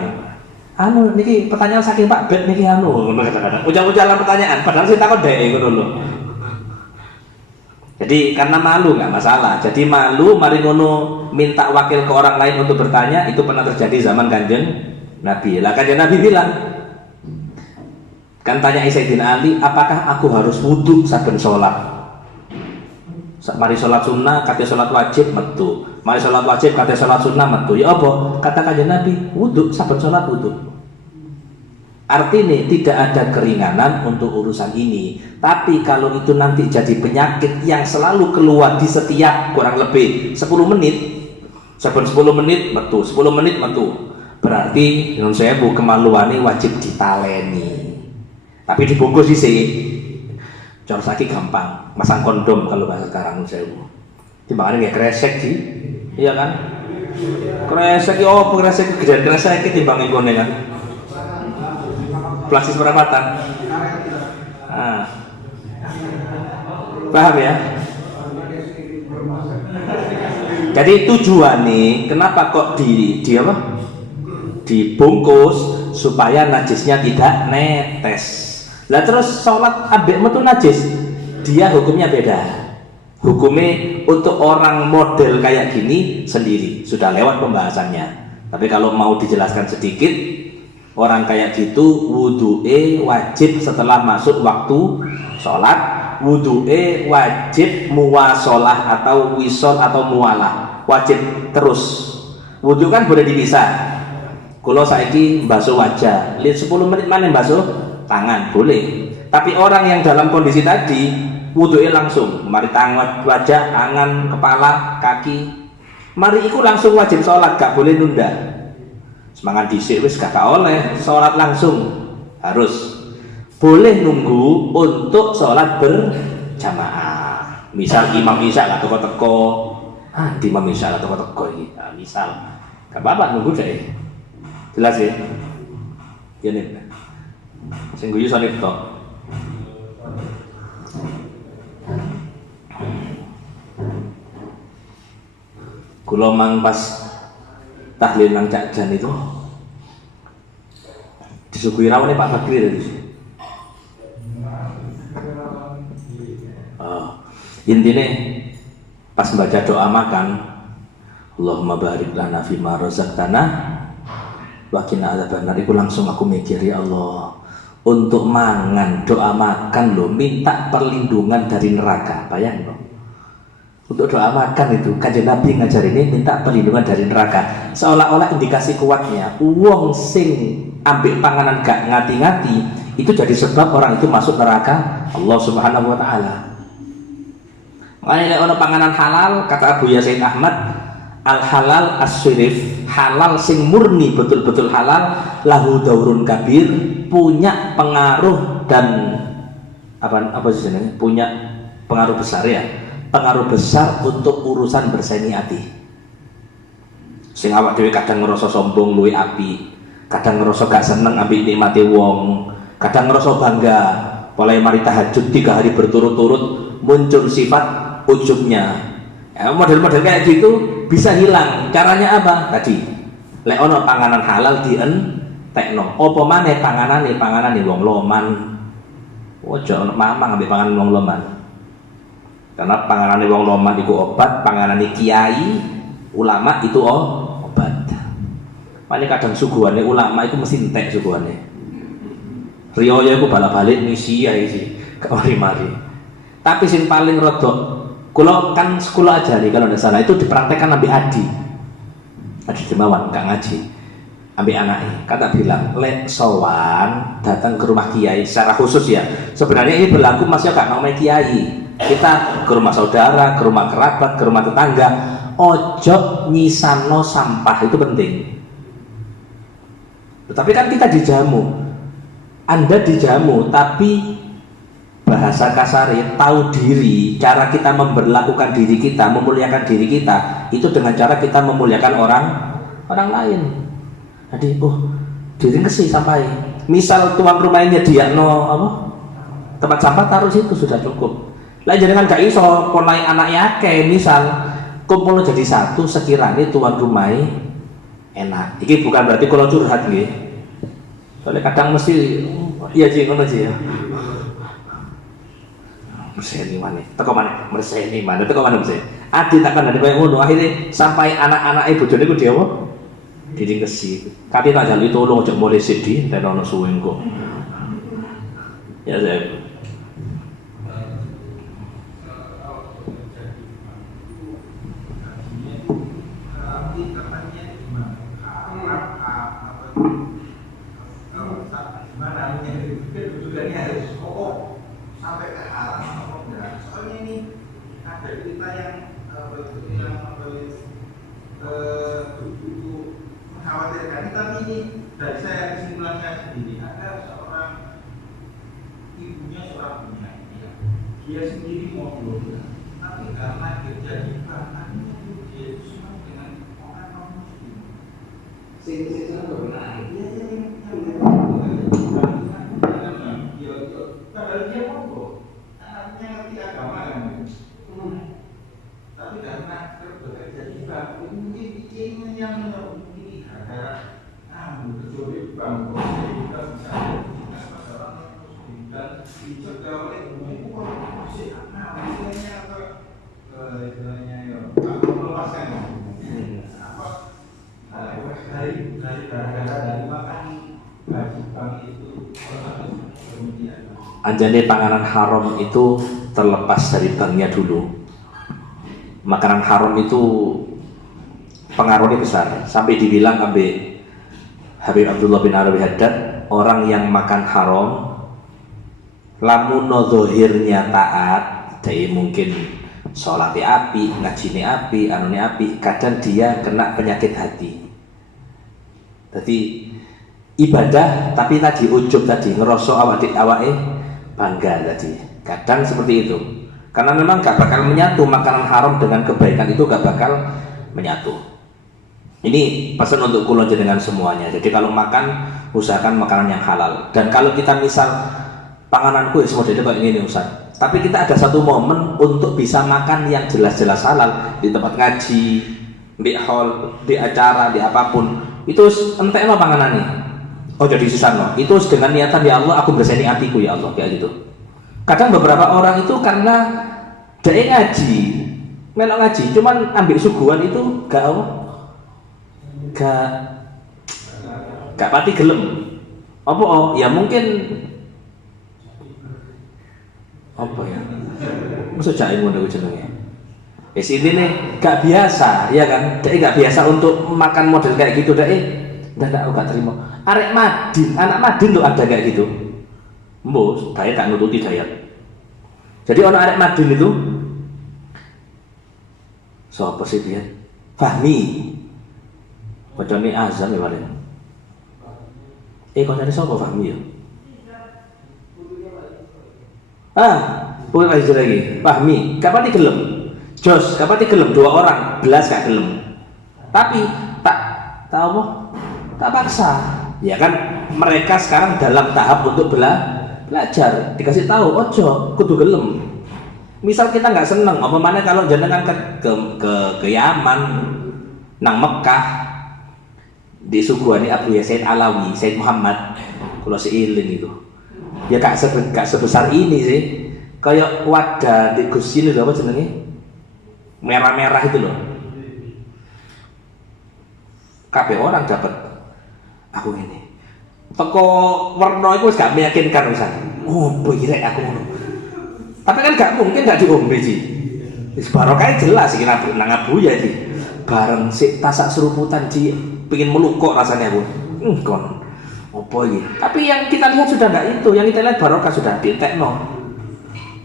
Anu niki pertanyaan saking Pak Bet niki anu kadang-kadang. Ujar-ujaran pertanyaan padahal saya takut dhek ngono lho. Jadi karena malu nggak masalah. Jadi malu mari ngono minta wakil ke orang lain untuk bertanya itu pernah terjadi zaman Kanjeng Nabi. Lah Kanjeng Nabi bilang, kan tanya Sayyidina Ali, apakah aku harus wudu saben sholat? Mari sholat sunnah, kata sholat wajib metu. Mari sholat wajib, kata sholat sunnah metu. Ya apa? Kata Kanjeng Nabi, wudu saben sholat wudu. Artinya tidak ada keringanan untuk urusan ini. Tapi kalau itu nanti jadi penyakit yang selalu keluar di setiap kurang lebih 10 menit, saben 10 menit metu, 10 menit metu. Berarti menurut saya bu kemaluannya wajib ditaleni. Tapi dibungkus sih. Cara sakit gampang, masang kondom kalau bahasa sekarang menurut saya bu. Timbangannya kayak kresek sih, iya kan? Kresek ya apa kresek gedean kresek timbangin koneng kan? Plastis perapatan. Paham ya? Jadi tujuan nih, kenapa kok di apa? Dibungkus supaya najisnya tidak netes. Lah terus sholat ambekmu tuh najis, dia hukumnya beda. Hukumnya untuk orang model kayak gini sendiri, sudah lewat pembahasannya. Tapi kalau mau dijelaskan sedikit, orang kayak gitu wudu'e wajib setelah masuk waktu sholat. Wudu'e wajib muwasolah atau wisol atau mualah, wajib terus. Wudu kan boleh dipisah. Kalau saiki basuh wajah, lihat 10 menit mana basuh tangan boleh. Tapi orang yang dalam kondisi tadi wudu'e langsung, mari tangan, wajah, tangan, kepala, kaki, mari ikut langsung wajib sholat, gak boleh nunda. Semangat disik wis gak oleh, sholat langsung harus. Boleh nunggu untuk sholat berjamaah. Misal imam isya gak teko-teko, imam isya gak teko-teko ini. Misal, gak apa-apa nunggu deh. Jelas ya? Ya nih. Sing guyu sonip tok. Kula mang pas tahlil nang Cak Jan itu disuguhi rawone Pak Bakri tadi. Intinya pas baca doa makan, Allahumma barik lana fima razaqtana wa qina adzabannar, iku langsung aku mikir, ya Allah, untuk mangan doa makan loh, minta perlindungan dari neraka. Bayang loh, untuk doa makan itu Kanjeng Nabi ngajar ini minta perlindungan dari neraka. Seolah-olah indikasi kuatnya wong sing ambil panganan gak ngati-ngati itu jadi sebab orang itu masuk neraka Allah Subhanahu wa taala. Makanya ono panganan halal, kata Abu Yasin Ahmad, al halal as-sirif, halal sing murni betul-betul halal, lahu daurun kabir, punya pengaruh dan apa sih ini? Punya pengaruh besar ya, pengaruh besar untuk urusan berseni hati. Sing awak dhewe kadang ngerasa sombong luwe api, kadang ngerasa gak seneng ambil nikmati wong, kadang ngerasa bangga, mulai mari tahajud 3 hari berturut-turut muncul sifat ujubnya. Ya, model-model kayak gitu bisa hilang. Caranya apa? Tadi lek ono panganan halal dientekno. Apa maneh panganane wong loman. Ojo ono mamang ambek panganan wong loman. Karena panganane wong loman iku obat, panganane kiai, ulama itu obat. Makanya kadang suguhane ulama itu mesti entek suguhane. Riyoyo iku balik-balik misi ya sih, kemari-mari. Tapi sing paling rodok Kulo kan sekolah aja nih kalau tidak salah itu dipraktekkan Nabi Adi Dermawan gak ngaji ambil anaknya, kata bilang lek sowan datang ke rumah kiai secara khusus ya. Sebenarnya ini berlaku masih gak namanya kiai, kita ke rumah saudara, ke rumah kerabat, ke rumah tetangga, ojo nyisano sampah, itu penting. Tetapi kan kita dijamu, Anda dijamu, tapi bahasa kasarnya tahu diri, cara kita memperlakukan diri kita, memuliakan diri kita itu dengan cara kita memuliakan orang lain. Jadi diri kesih sampai misal tuan rumahnya dia tempat sampah taruh situ sudah cukup. Lah jangan gak iso konai anaknya kayak misal kumpul jadi satu sekiranya tuan rumahnya enak. Ini bukan berarti kalau curhat gitu. Soalnya kadang mesti iya sih ngono sih ya. Merseni mana? Teko mana? Merseni mana? Teko mana merseni? Adi takkan ada kayak ngono. Akhirnya sampai anak-anak ibu bojone ku dia apa? Diri kesi. Kati tak jali tolong ojo mulai sedih dan ono suweng kok. Ya saya. Sampai ke arah apa? Soalnya ini ada cerita yang begitu mengkhawatirkan. Tapi ini dari saya kesimpulannya sendiri, ada seorang ibunya seorang penyanyi, dia sendiri mau keluar, tapi karena dia jadi anaknya dia senang dengan orang non muslim. Sehingga benar dia yang padahal dia monggo, anaknya ngerti agama kan, tapi karena bekerja di bank, mungkin izinnya yang mungkin gara-gara betul bank, kita bisa masalah dan dicegah oleh ibu masih istilahnya istilahnya ya melepaskan apa dari gara-gara dari makan gaji bank itu kemudian Anjane panganan haram itu terlepas dari banknya dulu. Makanan haram itu pengaruhnya besar. Sampai dibilang Habib Abdullah bin Arabi Haddad, orang yang makan haram lamun zohirnya taat, jadi mungkin sholatnya api, ngajine api, anune api, kadang dia kena penyakit hati. Jadi ibadah tapi tadi ujub tadi ngerosok awake bangga tadi, kadang seperti itu karena memang gak bakal menyatu makanan haram dengan kebaikan, itu gak bakal menyatu. Ini pesan untuk kula dengan semuanya. Jadi kalau makan usahakan makanan yang halal. Dan kalau kita misal pangananku ya semua jadi kayak gini Ustaz, tapi kita ada satu momen untuk bisa makan yang jelas-jelas halal di tempat ngaji, di hall, di acara, di apapun, itu entekno panganane. Ojo disusahno. Itu dengan niatan ya Allah aku berseni hatiku ya Allah kayak gitu. Kadang beberapa orang itu karena dia ngaji, melok ngaji, cuman ambil suguhan itu gak pati gelem. Apa ya mungkin apa ya? Masa jahe ngono jenenge. Wis intine gak biasa, ya kan? Dia gak biasa untuk makan model kayak gitu, ndak aku gak terima. Arek Madin, anak Madin tuh ada kayak gitu. Mbok, saya gak nututi dayat. Jadi orang arek Madin itu siapa sih dia? Fahmi. Kocone Azam ya paling. Kocone sapa Fahmi ya? Bukan lagi. Fahmi, kapan digelem? Jos, kapan digelem? 2 orang, belas gak gelem. Tapi tak paksa. Ya kan mereka sekarang dalam tahap untuk belajar. Dikasih tahu, ojo, kudu gelem. Misal kita nggak seneng, mana kalau jenengan ke Yaman, nang Mekah, di suguhani Abu Yasin Alawi, Said Muhammad, kalau seiling itu, ya gak sebesar ini sih. Kayak wadah di Gus ini apa jenenge? Merah-merah itu loh. Kabeh orang dapat. Aku ini. Teko warna itu gak meyakinkan urusan. Oh, begini aku ngono. Tapi kan gak mungkin gak diombe sih. Wis barokah jelas iki nang Abu ya iki. Bareng sik tasak seruputan di pengin melukok rasanya aku. Kon. Opo iki? Tapi yang kita lihat sudah enggak itu, yang kita lihat barokah sudah ditekno.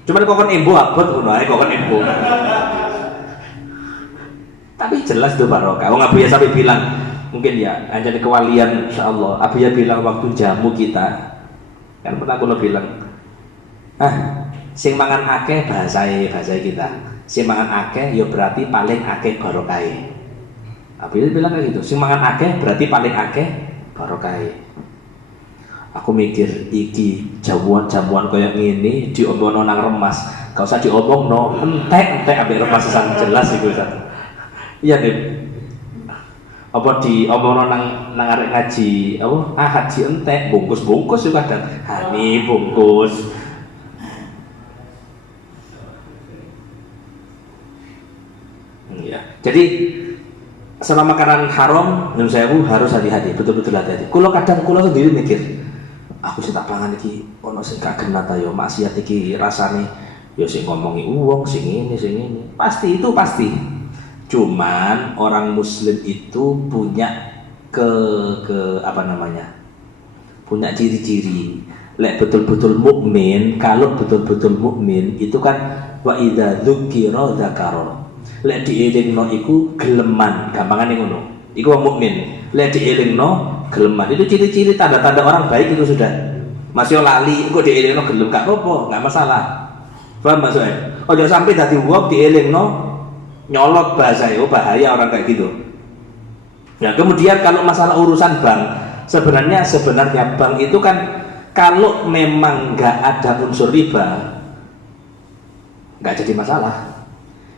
Cuman kokon embo abot ngono ae kokon embo. Tapi jelas itu barokah. Wong Abu ya sampai bilang mungkin ya hanya di kewalian insyaallah. Abu ya bilang waktu jamu kita kan pernah aku bilang sing mangan akeh bahasa kita. Sing mangan akeh ya berarti paling akeh barokahe. Abu ya bilang kayak gitu. Sing mangan akeh berarti paling akeh barokahe. Aku mikir iki jamuan kayak gini diomongno nang remas. Gak usah diomongno entek ambek remas sesan jelas iku Ustaz. Iya nih. Apa diomongno nang arek ngaji haji entek bungkus juga kadang. Hani bungkus. Ya. Jadi sama makanan haram menurut saya harus hati-hati, betul-betul hati-hati. Kulo sendiri mikir, aku sih tak pangan iki ono sing gak kena ta yo maksiat iki rasane yo sing ngomongi uang sing ini. Pasti. Cuman orang muslim itu punya punya ciri-ciri. Lek betul-betul mukmin, kalau betul-betul mukmin itu kan wa idza dzukira dzakara. Lek dielingno iku geleman, gampangane ngono. Iku wong mukmin. Lek dielingno geleman. Itu ciri-ciri tanda-tanda orang baik itu sudah. Masih lali kok dielingno gelem gak apa-apa, gak masalah. Paham maksudnya? Ojo sampai dadi wong dielingno nyolot bahasa bahaya orang kayak gitu. Ya, kemudian kalau masalah urusan bank, sebenarnya bank itu kan kalau memang nggak ada unsur riba, nggak jadi masalah.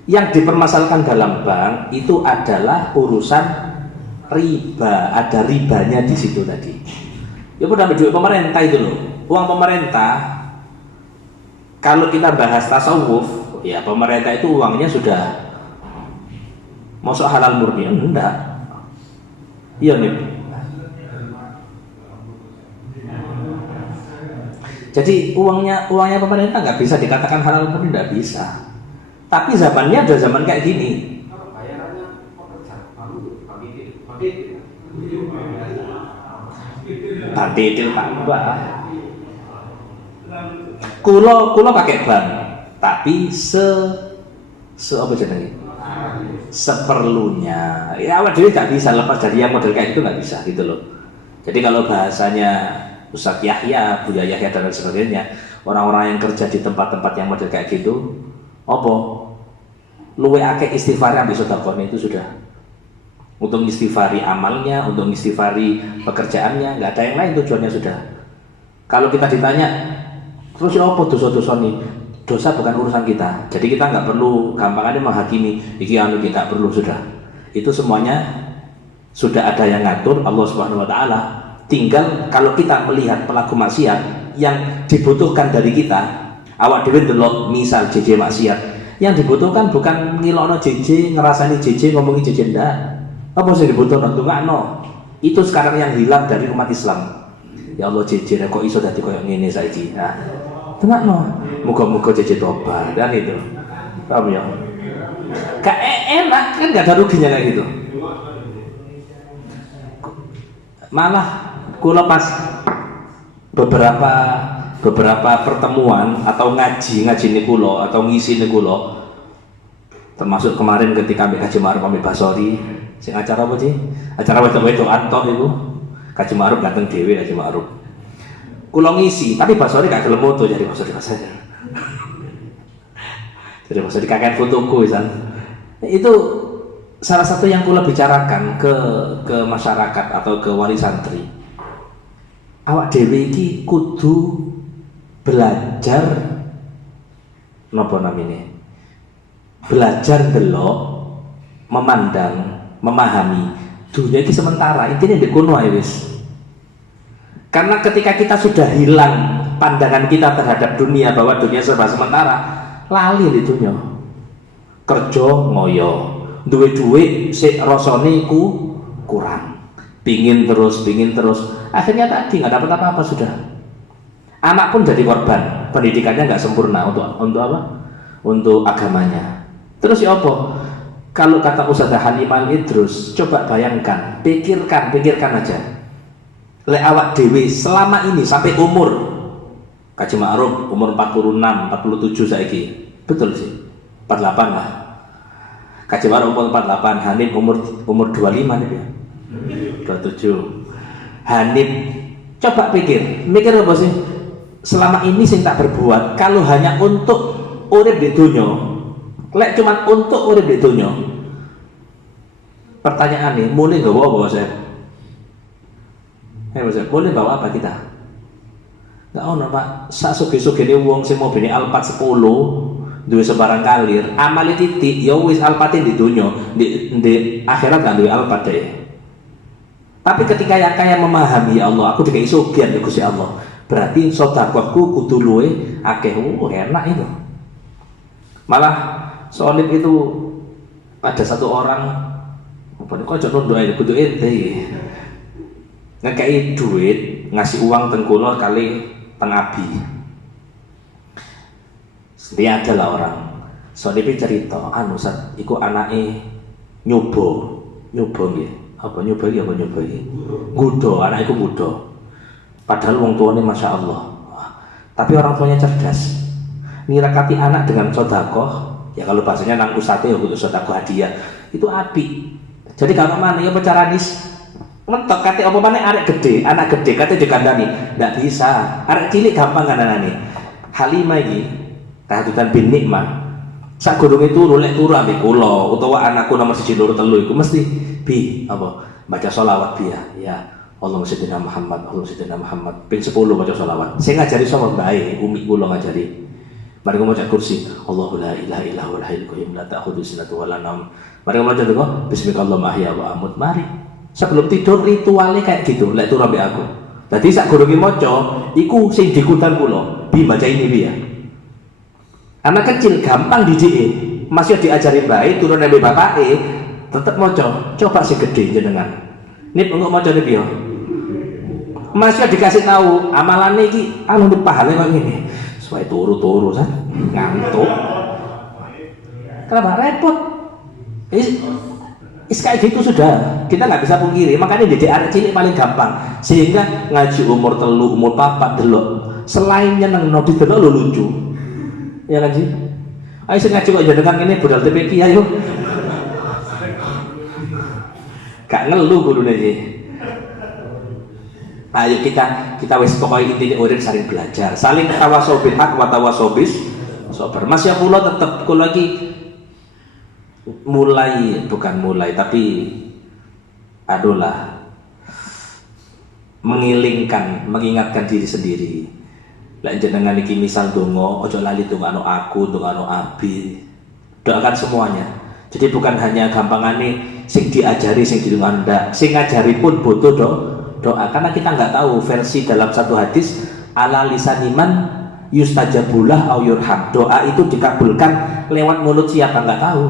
Yang dipermasalahkan dalam bank itu adalah urusan riba, ada ribanya di situ tadi. Ya udah duit pemerintah itu loh, uang pemerintah. Kalau kita bahas tasawuf, ya pemerintah itu uangnya sudah masuk halal murni, enggak. Iya nih. Jadi uangnya pemerintah nggak bisa dikatakan halal murni, nggak bisa. Tapi zamannya ada zaman kayak gini. Bantitil tambah. Kulo pakai bank, tapi apa jenenge? Seperlunya. Ya awak dhewe gak bisa lepas dari yang model kayak gitu, nggak bisa gitu loh. Jadi kalau bahasanya Ustadz Yahya, Buya Yahya dan sebagainya, orang-orang yang kerja di tempat-tempat yang model kayak gitu, luwe akeh istighfar ambil sedekahnya itu sudah. Untuk istighfari amalnya, untuk istighfari pekerjaannya, nggak ada yang lain tujuannya sudah. Kalau kita ditanya, terus apa dosa-dosa nih? Dosa bukan urusan kita. Jadi kita nggak perlu gampangannya menghakimi. Iki anu kita perlu sudah. Itu semuanya sudah ada yang ngatur Allah Subhanahu wa taala. Tinggal kalau kita melihat pelaku maksiat yang dibutuhkan dari kita, awak dhewe delok misal JJ maksiat, yang dibutuhkan bukan ngilokno JJ, ngerasani JJ, ngomongi JJ ndak. Apa sih dibutuhkan? Ndongakno. Itu sekarang yang hilang dari umat Islam. Ya Allah JJ kok iso dadi koyo ngene saiki. Nah, ndongakno. Muga-muga JJ tobat dan itu. Paham ya? Gak enak kan, gak ada ruginya kayak gitu. Malah kula pas beberapa pertemuan atau ngaji ini kula atau ngisi ini kula, termasuk kemarin ketika ambek Haji Ma'ruf ambek Basori sing acara apa sih? Acara wedok antok itu Haji Ma'ruf dateng dhewe Haji Ma'ruf. Kula ngisi, tapi Basori gak gelem foto jadi Basori rasanya. Jadi Basori kakek fotoku kan. Itu salah satu yang kula bicarakan ke masyarakat atau ke wali santri. Awak dhewe iki kudu belajar napa namine? Belajar delok, memandang, memahami dunia iki sementara. Intine ndek kono ae wis. Karena ketika kita sudah hilang pandangan kita terhadap dunia bahwa dunia serba sementara, lali di dunia. Kerja ngoyo, duwe duit sik rasane iku kurang. Pingin terus, akhirnya tadi nggak dapat apa-apa sudah. Anak pun jadi korban, pendidikannya nggak sempurna untuk apa? Untuk agamanya. Terus ya apa? Kalau kata Ustazah Halimah Idrus, coba bayangkan, pikirkan aja. Lek awak dewi selama ini sampai umur Haji Ma'ruf umur 46, 47 saiki, betul sih, 48 lah. Haji Ma'ruf umur 48, Hanif umur 25 nih ya. 27. Hanif coba mikir apa sih? Selama ini sing tak berbuat kalau hanya untuk urip di dunya, lek cuma untuk urip di dunya. Pertanyaan nih, mulai gak bawa saya? Boleh bawa apa kita? Gak ono Pak, sak suge-suge ini wong sing mau bini Alphard 10 duwe sebarang kalir, amali titik ya wis Alphard di dunya, di akhirat kan duwe Alphard deh. Tapi ketika yang kaya memahami ya Allah, aku dikai sugihan ya Gusti Allah, berarti sedekahku kudu luwe akeh. Enak itu. Malah soalnya itu ada satu orang apa nih kok jono doa kudu ente ngekei duit ngasih uang tengkulo kali tengabi. Dia adalah orang soalnya cerita anu sat iku anake nyoba nggih. Apa nyoba gudo, anak itu gudo. Padahal wong tuanya masya Allah. Tapi orang tuanya cerdas. Nirakati anak dengan sodakoh. Ya kalau bahasanya nang pusate ya butuh sodakoh hadiah. Itu api. Jadi kalau mana ya pecaranis mentok kate apa mana arek gede, anak gede kate dikandani. Nggak bisa. Arek cilik gampang kandhane. Halimah iki kahadutan bin Nikmah. Sak gurunge turu lek turu ambek kula utawa anakku nomor 1 2 3 iku mesti bi apa baca sholawat ya Allahumma sayyidina Muhammad ping 10 baca sholawat. Saya ngajari sama bae umi kula ngajari. Mari maca kursi Allahu la ilaha illa huwal hayyul qayyum la ta'khudhuhu sinatun wa la naum. Mari maca doa bismillahirrahmanirrahim ahya wa amut. Mari sebelum tidur ritualnya kayak gitu lek turu ambek aku. Dadi sak gurunge maca iku sing dikutan kula bi baca ini bi ya. Anak kecil gampang didike, masih diajarin baik turun dari bapake, tetap moco. Coba si gede jenengan. Ini enggak moco nih bio. Masih dikasih tahu amalannya iki anu pahala kok ngene. Supaya turu kan ngantuk. Kenapa repot? Kayak gitu sudah. Kita nggak bisa pungkiri. Makanya didik anak cilik paling gampang. Sehingga ngaji umur 3, umur 4 delok. Selain nyeneng no didelok lo lucu. Ya kan sih? Ayo sing ngaji kok jenengan ngene budal TPQ ayo. Gak ngeluh gurune iki. Ayo kita wis pokoke intine urip saling belajar, saling tawasul bil haq wa tawasul bis sabar. Mas ya kula tetep kula iki bukan mulai tapi adolah mengingatkan diri sendiri. Lek jenengan iki misal donga, ojo lali dongano aku, dongano abi. Doakan semuanya. Jadi bukan hanya gampangane sing diajari, sing dilanda, sing ngajari pun butuh doa, karena kita nggak tahu versi dalam satu hadis ala lisaniman yustajabulah au yurham, doa itu dikabulkan lewat mulut siapa nggak tahu.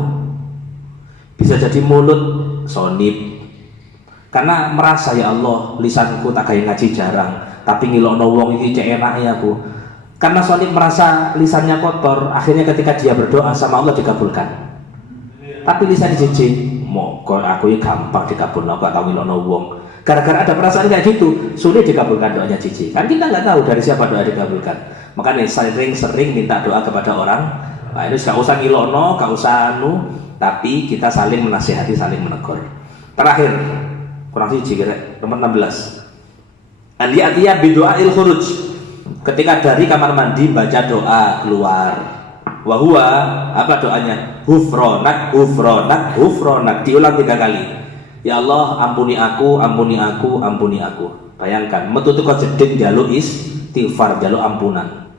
Bisa jadi mulut sonib karena merasa ya Allah lisanku tak kayak ngaji jarang tapi ngilokno wong iki cek enake aku, karena sonib merasa lisannya kotor, akhirnya ketika dia berdoa sama Allah dikabulkan. Tapi lisan jijik mau aku ini gampang dikabulkan, gak tahu ngilokno wong, gara-gara ada perasaan kayak gitu sulit dikabulkan doanya jijik. Kan kita nggak tahu dari siapa doa dikabulkan, makanya sering-sering minta doa kepada orang. Nah ini gak usah ngilokno, gak usah tapi kita saling menasihati, saling menegur. Terakhir, kurang siji kira nomor 16. Aliyatiyah bidu'ail khuruj, ketika dari kamar mandi baca doa keluar. Wahua, apa doanya? Hufronak, hufronak, hufronak, diulang 3 kali. Ya Allah, ampuni aku, ampuni aku, ampuni aku. Bayangkan, metutu kok jeding jaluk istighfar, jaluk ampunan.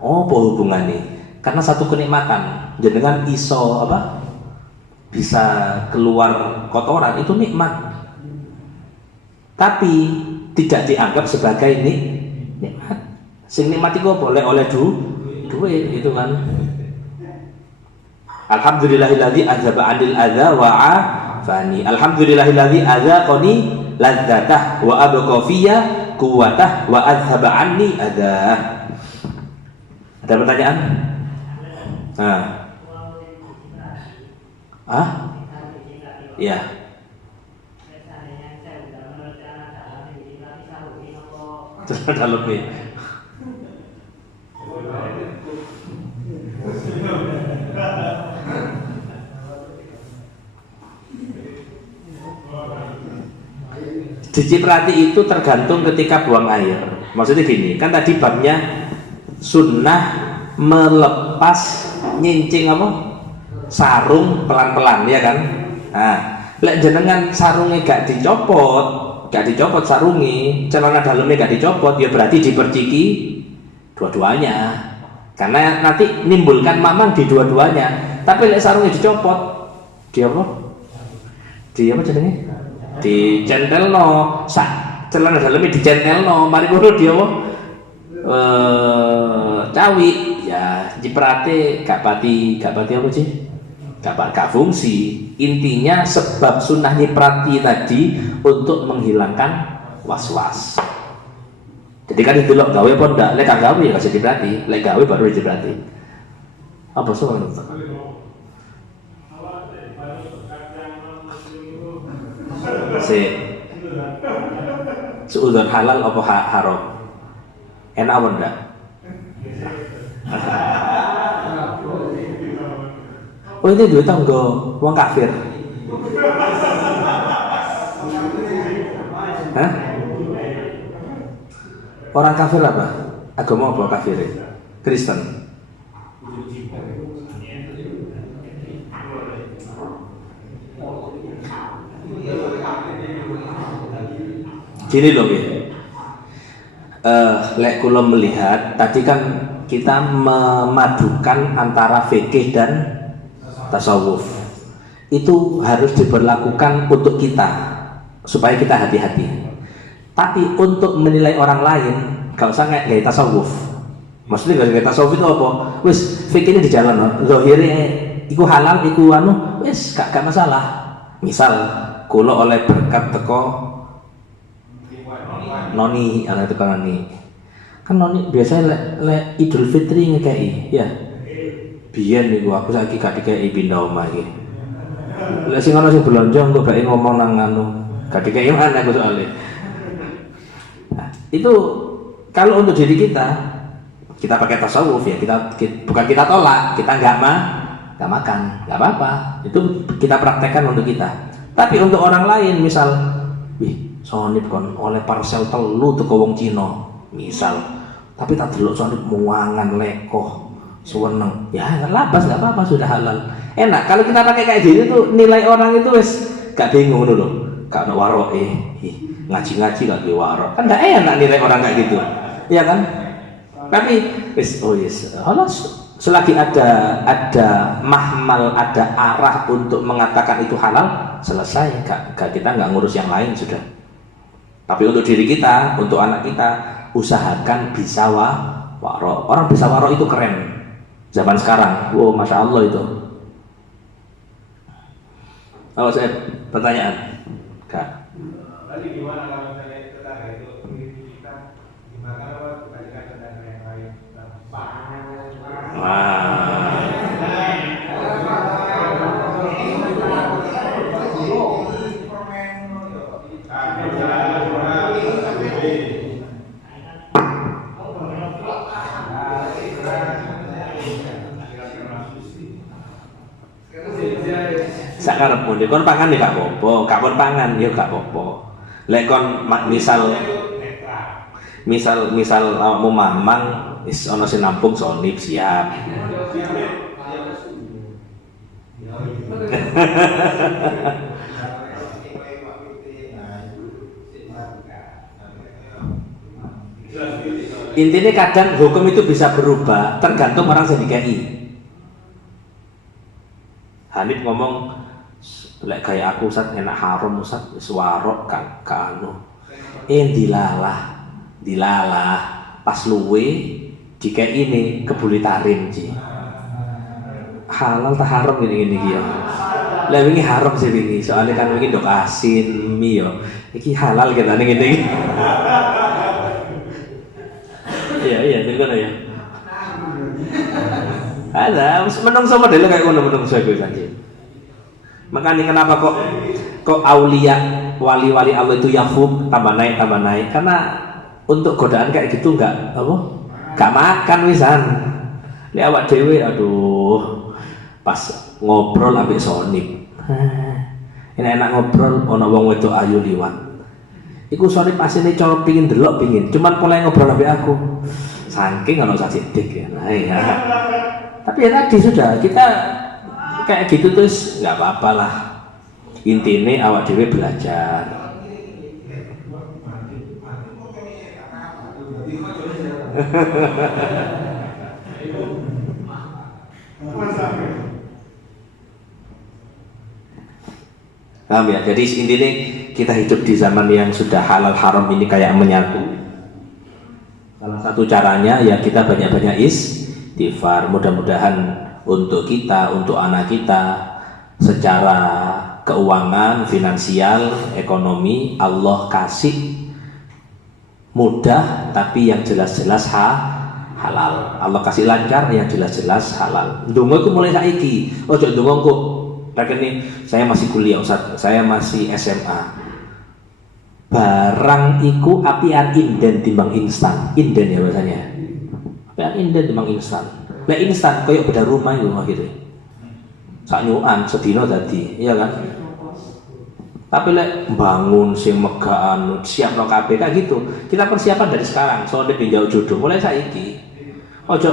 Oh, apa hubungannya? Karena satu kenikmatan, jenengan iso apa? Bisa keluar kotoran itu nikmat, tapi tidak dianggap sebagai nikmat. Sing nikmat itu boleh oleh duit itu kan. Alhamdulillahilladzi adzaba 'anil adza wa 'afani. Alhamdulillahilladzi adzaqani ladzatah wa abqa fiyya quwwatah wa adzhaba 'anni adza. Ada pertanyaan? Ya. Dalam nih. Diciprati itu tergantung ketika buang air. Maksudnya gini, kan tadi babnya sunnah melepas nyincing apa? Sarung pelan-pelan ya kan. Nah, lek jenengan sarungnya gak dicopot sarungnya, celana dalamnya gak dicopot, ya berarti diperciki dua-duanya. Karena nanti nimbulkan mamang di dua-duanya. Tapi lek sarungnya dicopot, dia apa? Dia apa jenenge? Dicentelno, celana dalamnya dicentelno, mari ngono dia apa? Cawi, ya jiprate gak pati apa sih? Gak fungsi. Intinya sebab sunnah nyiprati tadi untuk menghilangkan was-was. Jadi kan itu loh gawe apa ndak, lek gak gawe ya kasih diprati, lek gawe baru diprati. Apa soal itu? Seudon halal apa haram? Enak apa ndak? Oh ini duit tanggo wong kafir. Hah? Orang kafir apa? Agama apa kafir? Kristen. Gini loh ya. Lek kula melihat tadi kan kita memadukan antara fikih dan tasawuf. Itu harus diberlakukan untuk kita supaya kita hati-hati. Tapi untuk menilai orang lain gak usah kayak tasawuf. Maksudnya gak tasawuf itu apa? Wis fikih ini di jalan, zahire iku halal, iku wis gak masalah. Misal kula oleh berkat teko noni, anak teko noni. Kan noni biasanya lek Idul Fitri ngekei, ya. Biyen niku aku saiki gak dikei pindah omah iki. Lek sing ana sing belanja engko bae ngomong nang anu, gak dikei mana aku soalnya. Nah, itu kalau untuk diri kita pakai tasawuf ya, bukan kita tolak, kita enggak makan, enggak apa-apa. Itu kita praktekkan untuk kita. Tapi untuk orang lain misal, sonip kon oleh parcel telu teko wong Cina, misal. Tapi tak delok sonip muangan lekoh. Suweneng, ya nggak labas, nggak apa-apa, sudah halal, enak. Kalau kita pakai kayak gini tuh nilai orang itu wes gak bingung dulu, gak ada warok ngaji-ngaji gak ada warok, kan nggak enak nilai orang kayak gitu, ya kan? Tapi wes halas selagi ada mahmal, ada arah untuk mengatakan itu halal, selesai. Kita nggak ngurus yang lain sudah. Tapi untuk diri kita, untuk anak kita, usahakan bisa waro. Orang bisa waro itu keren zaman sekarang. Wow, masya Allah itu. Oh, saya pertanyaan, Kak. Lalu gimana kalau misalnya tetangga itu kita gimana kalau kebalikan tetangga yang lain? Sakarepmu nek kon pangan ya gak apa-apa, gak kon pangan ya gak apa-apa. Lek kon misal awakmu mamang wis ana sing nampung sonip siap. Intinya kadang hukum itu bisa berubah tergantung orang yang dikai. Hanif ngomong, lek kayak aku Ustaz enak haram Ustaz suwarok kan anu. Dilalah pas luwe dikai ini kebulitarin ji. Halal tak haram gini ya. Lah wingi haram sih wingi, soalnya kan wingi ndok asin mie yo. Iki halal kita ning ngene iki. Iya, bener ya. Ada, menungso model kayak ngono menungso gue janji. Makanya kenapa kok aulia wali-wali Allah itu yafuk tambah naik karena untuk godaan kayak gitu enggak makan wisan. Li awak dhewe aduh pas ngobrol ambek sonip. Ini enak ngobrol ono wong wedok ayu liwat. Iku sonip asine cara pingin delok pingin, cuman mulai ngobrol ambek aku. Saking ono sajidik ya. Nah, ya. Tapi ya tadi sudah kita kayak gitu terus nggak apa-apa lah. Intinya awak dhewe belajar. Paham ya? Jadi intinya kita hidup di zaman yang sudah halal haram ini kayak menyatu. Salah satu caranya ya kita banyak-banyak istighfar. Mudah-mudahan untuk kita, untuk anak kita secara keuangan, finansial, ekonomi Allah kasih mudah tapi yang jelas-jelas halal. Allah kasih lancar yang jelas-jelas halal. Ndonga iku mulai saiki. Ojo ndonga kok nih saya masih kuliah Ustaz, saya masih SMA. Barang iku apian inden timbang instan. Inden ya bahasanya. Apian inden timbang instan. Lek instan koyo beda rumah itu akhirnya. Sak nyuan sedina dadi, iya kan? Tapi lek bangun sing megaan siap no kabeh kayak gitu. Kita persiapan dari sekarang, soalnya dijauh jodoh mulai saiki. Ojo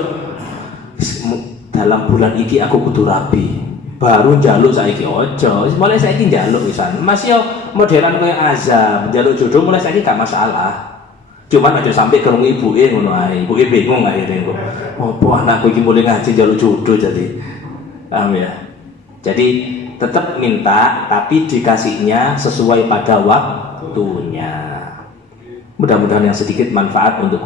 dalam bulan iki aku kudu rabi. Baru njaluk saiki ojo, mulai saiki njaluk wisan. Mas yo modelan koyo azam, njaluk jodoh mulai saiki gak masalah. Cuman aja sampai kerungu ibuke ngono ae. Ibuke bingung akhirnya kok. Opo anakku iki mulai ngaji njaluk jodoh jadi. Paham ya? Jadi tetap minta tapi dikasihnya sesuai pada waktunya. Mudah-mudahan yang sedikit manfaat untuk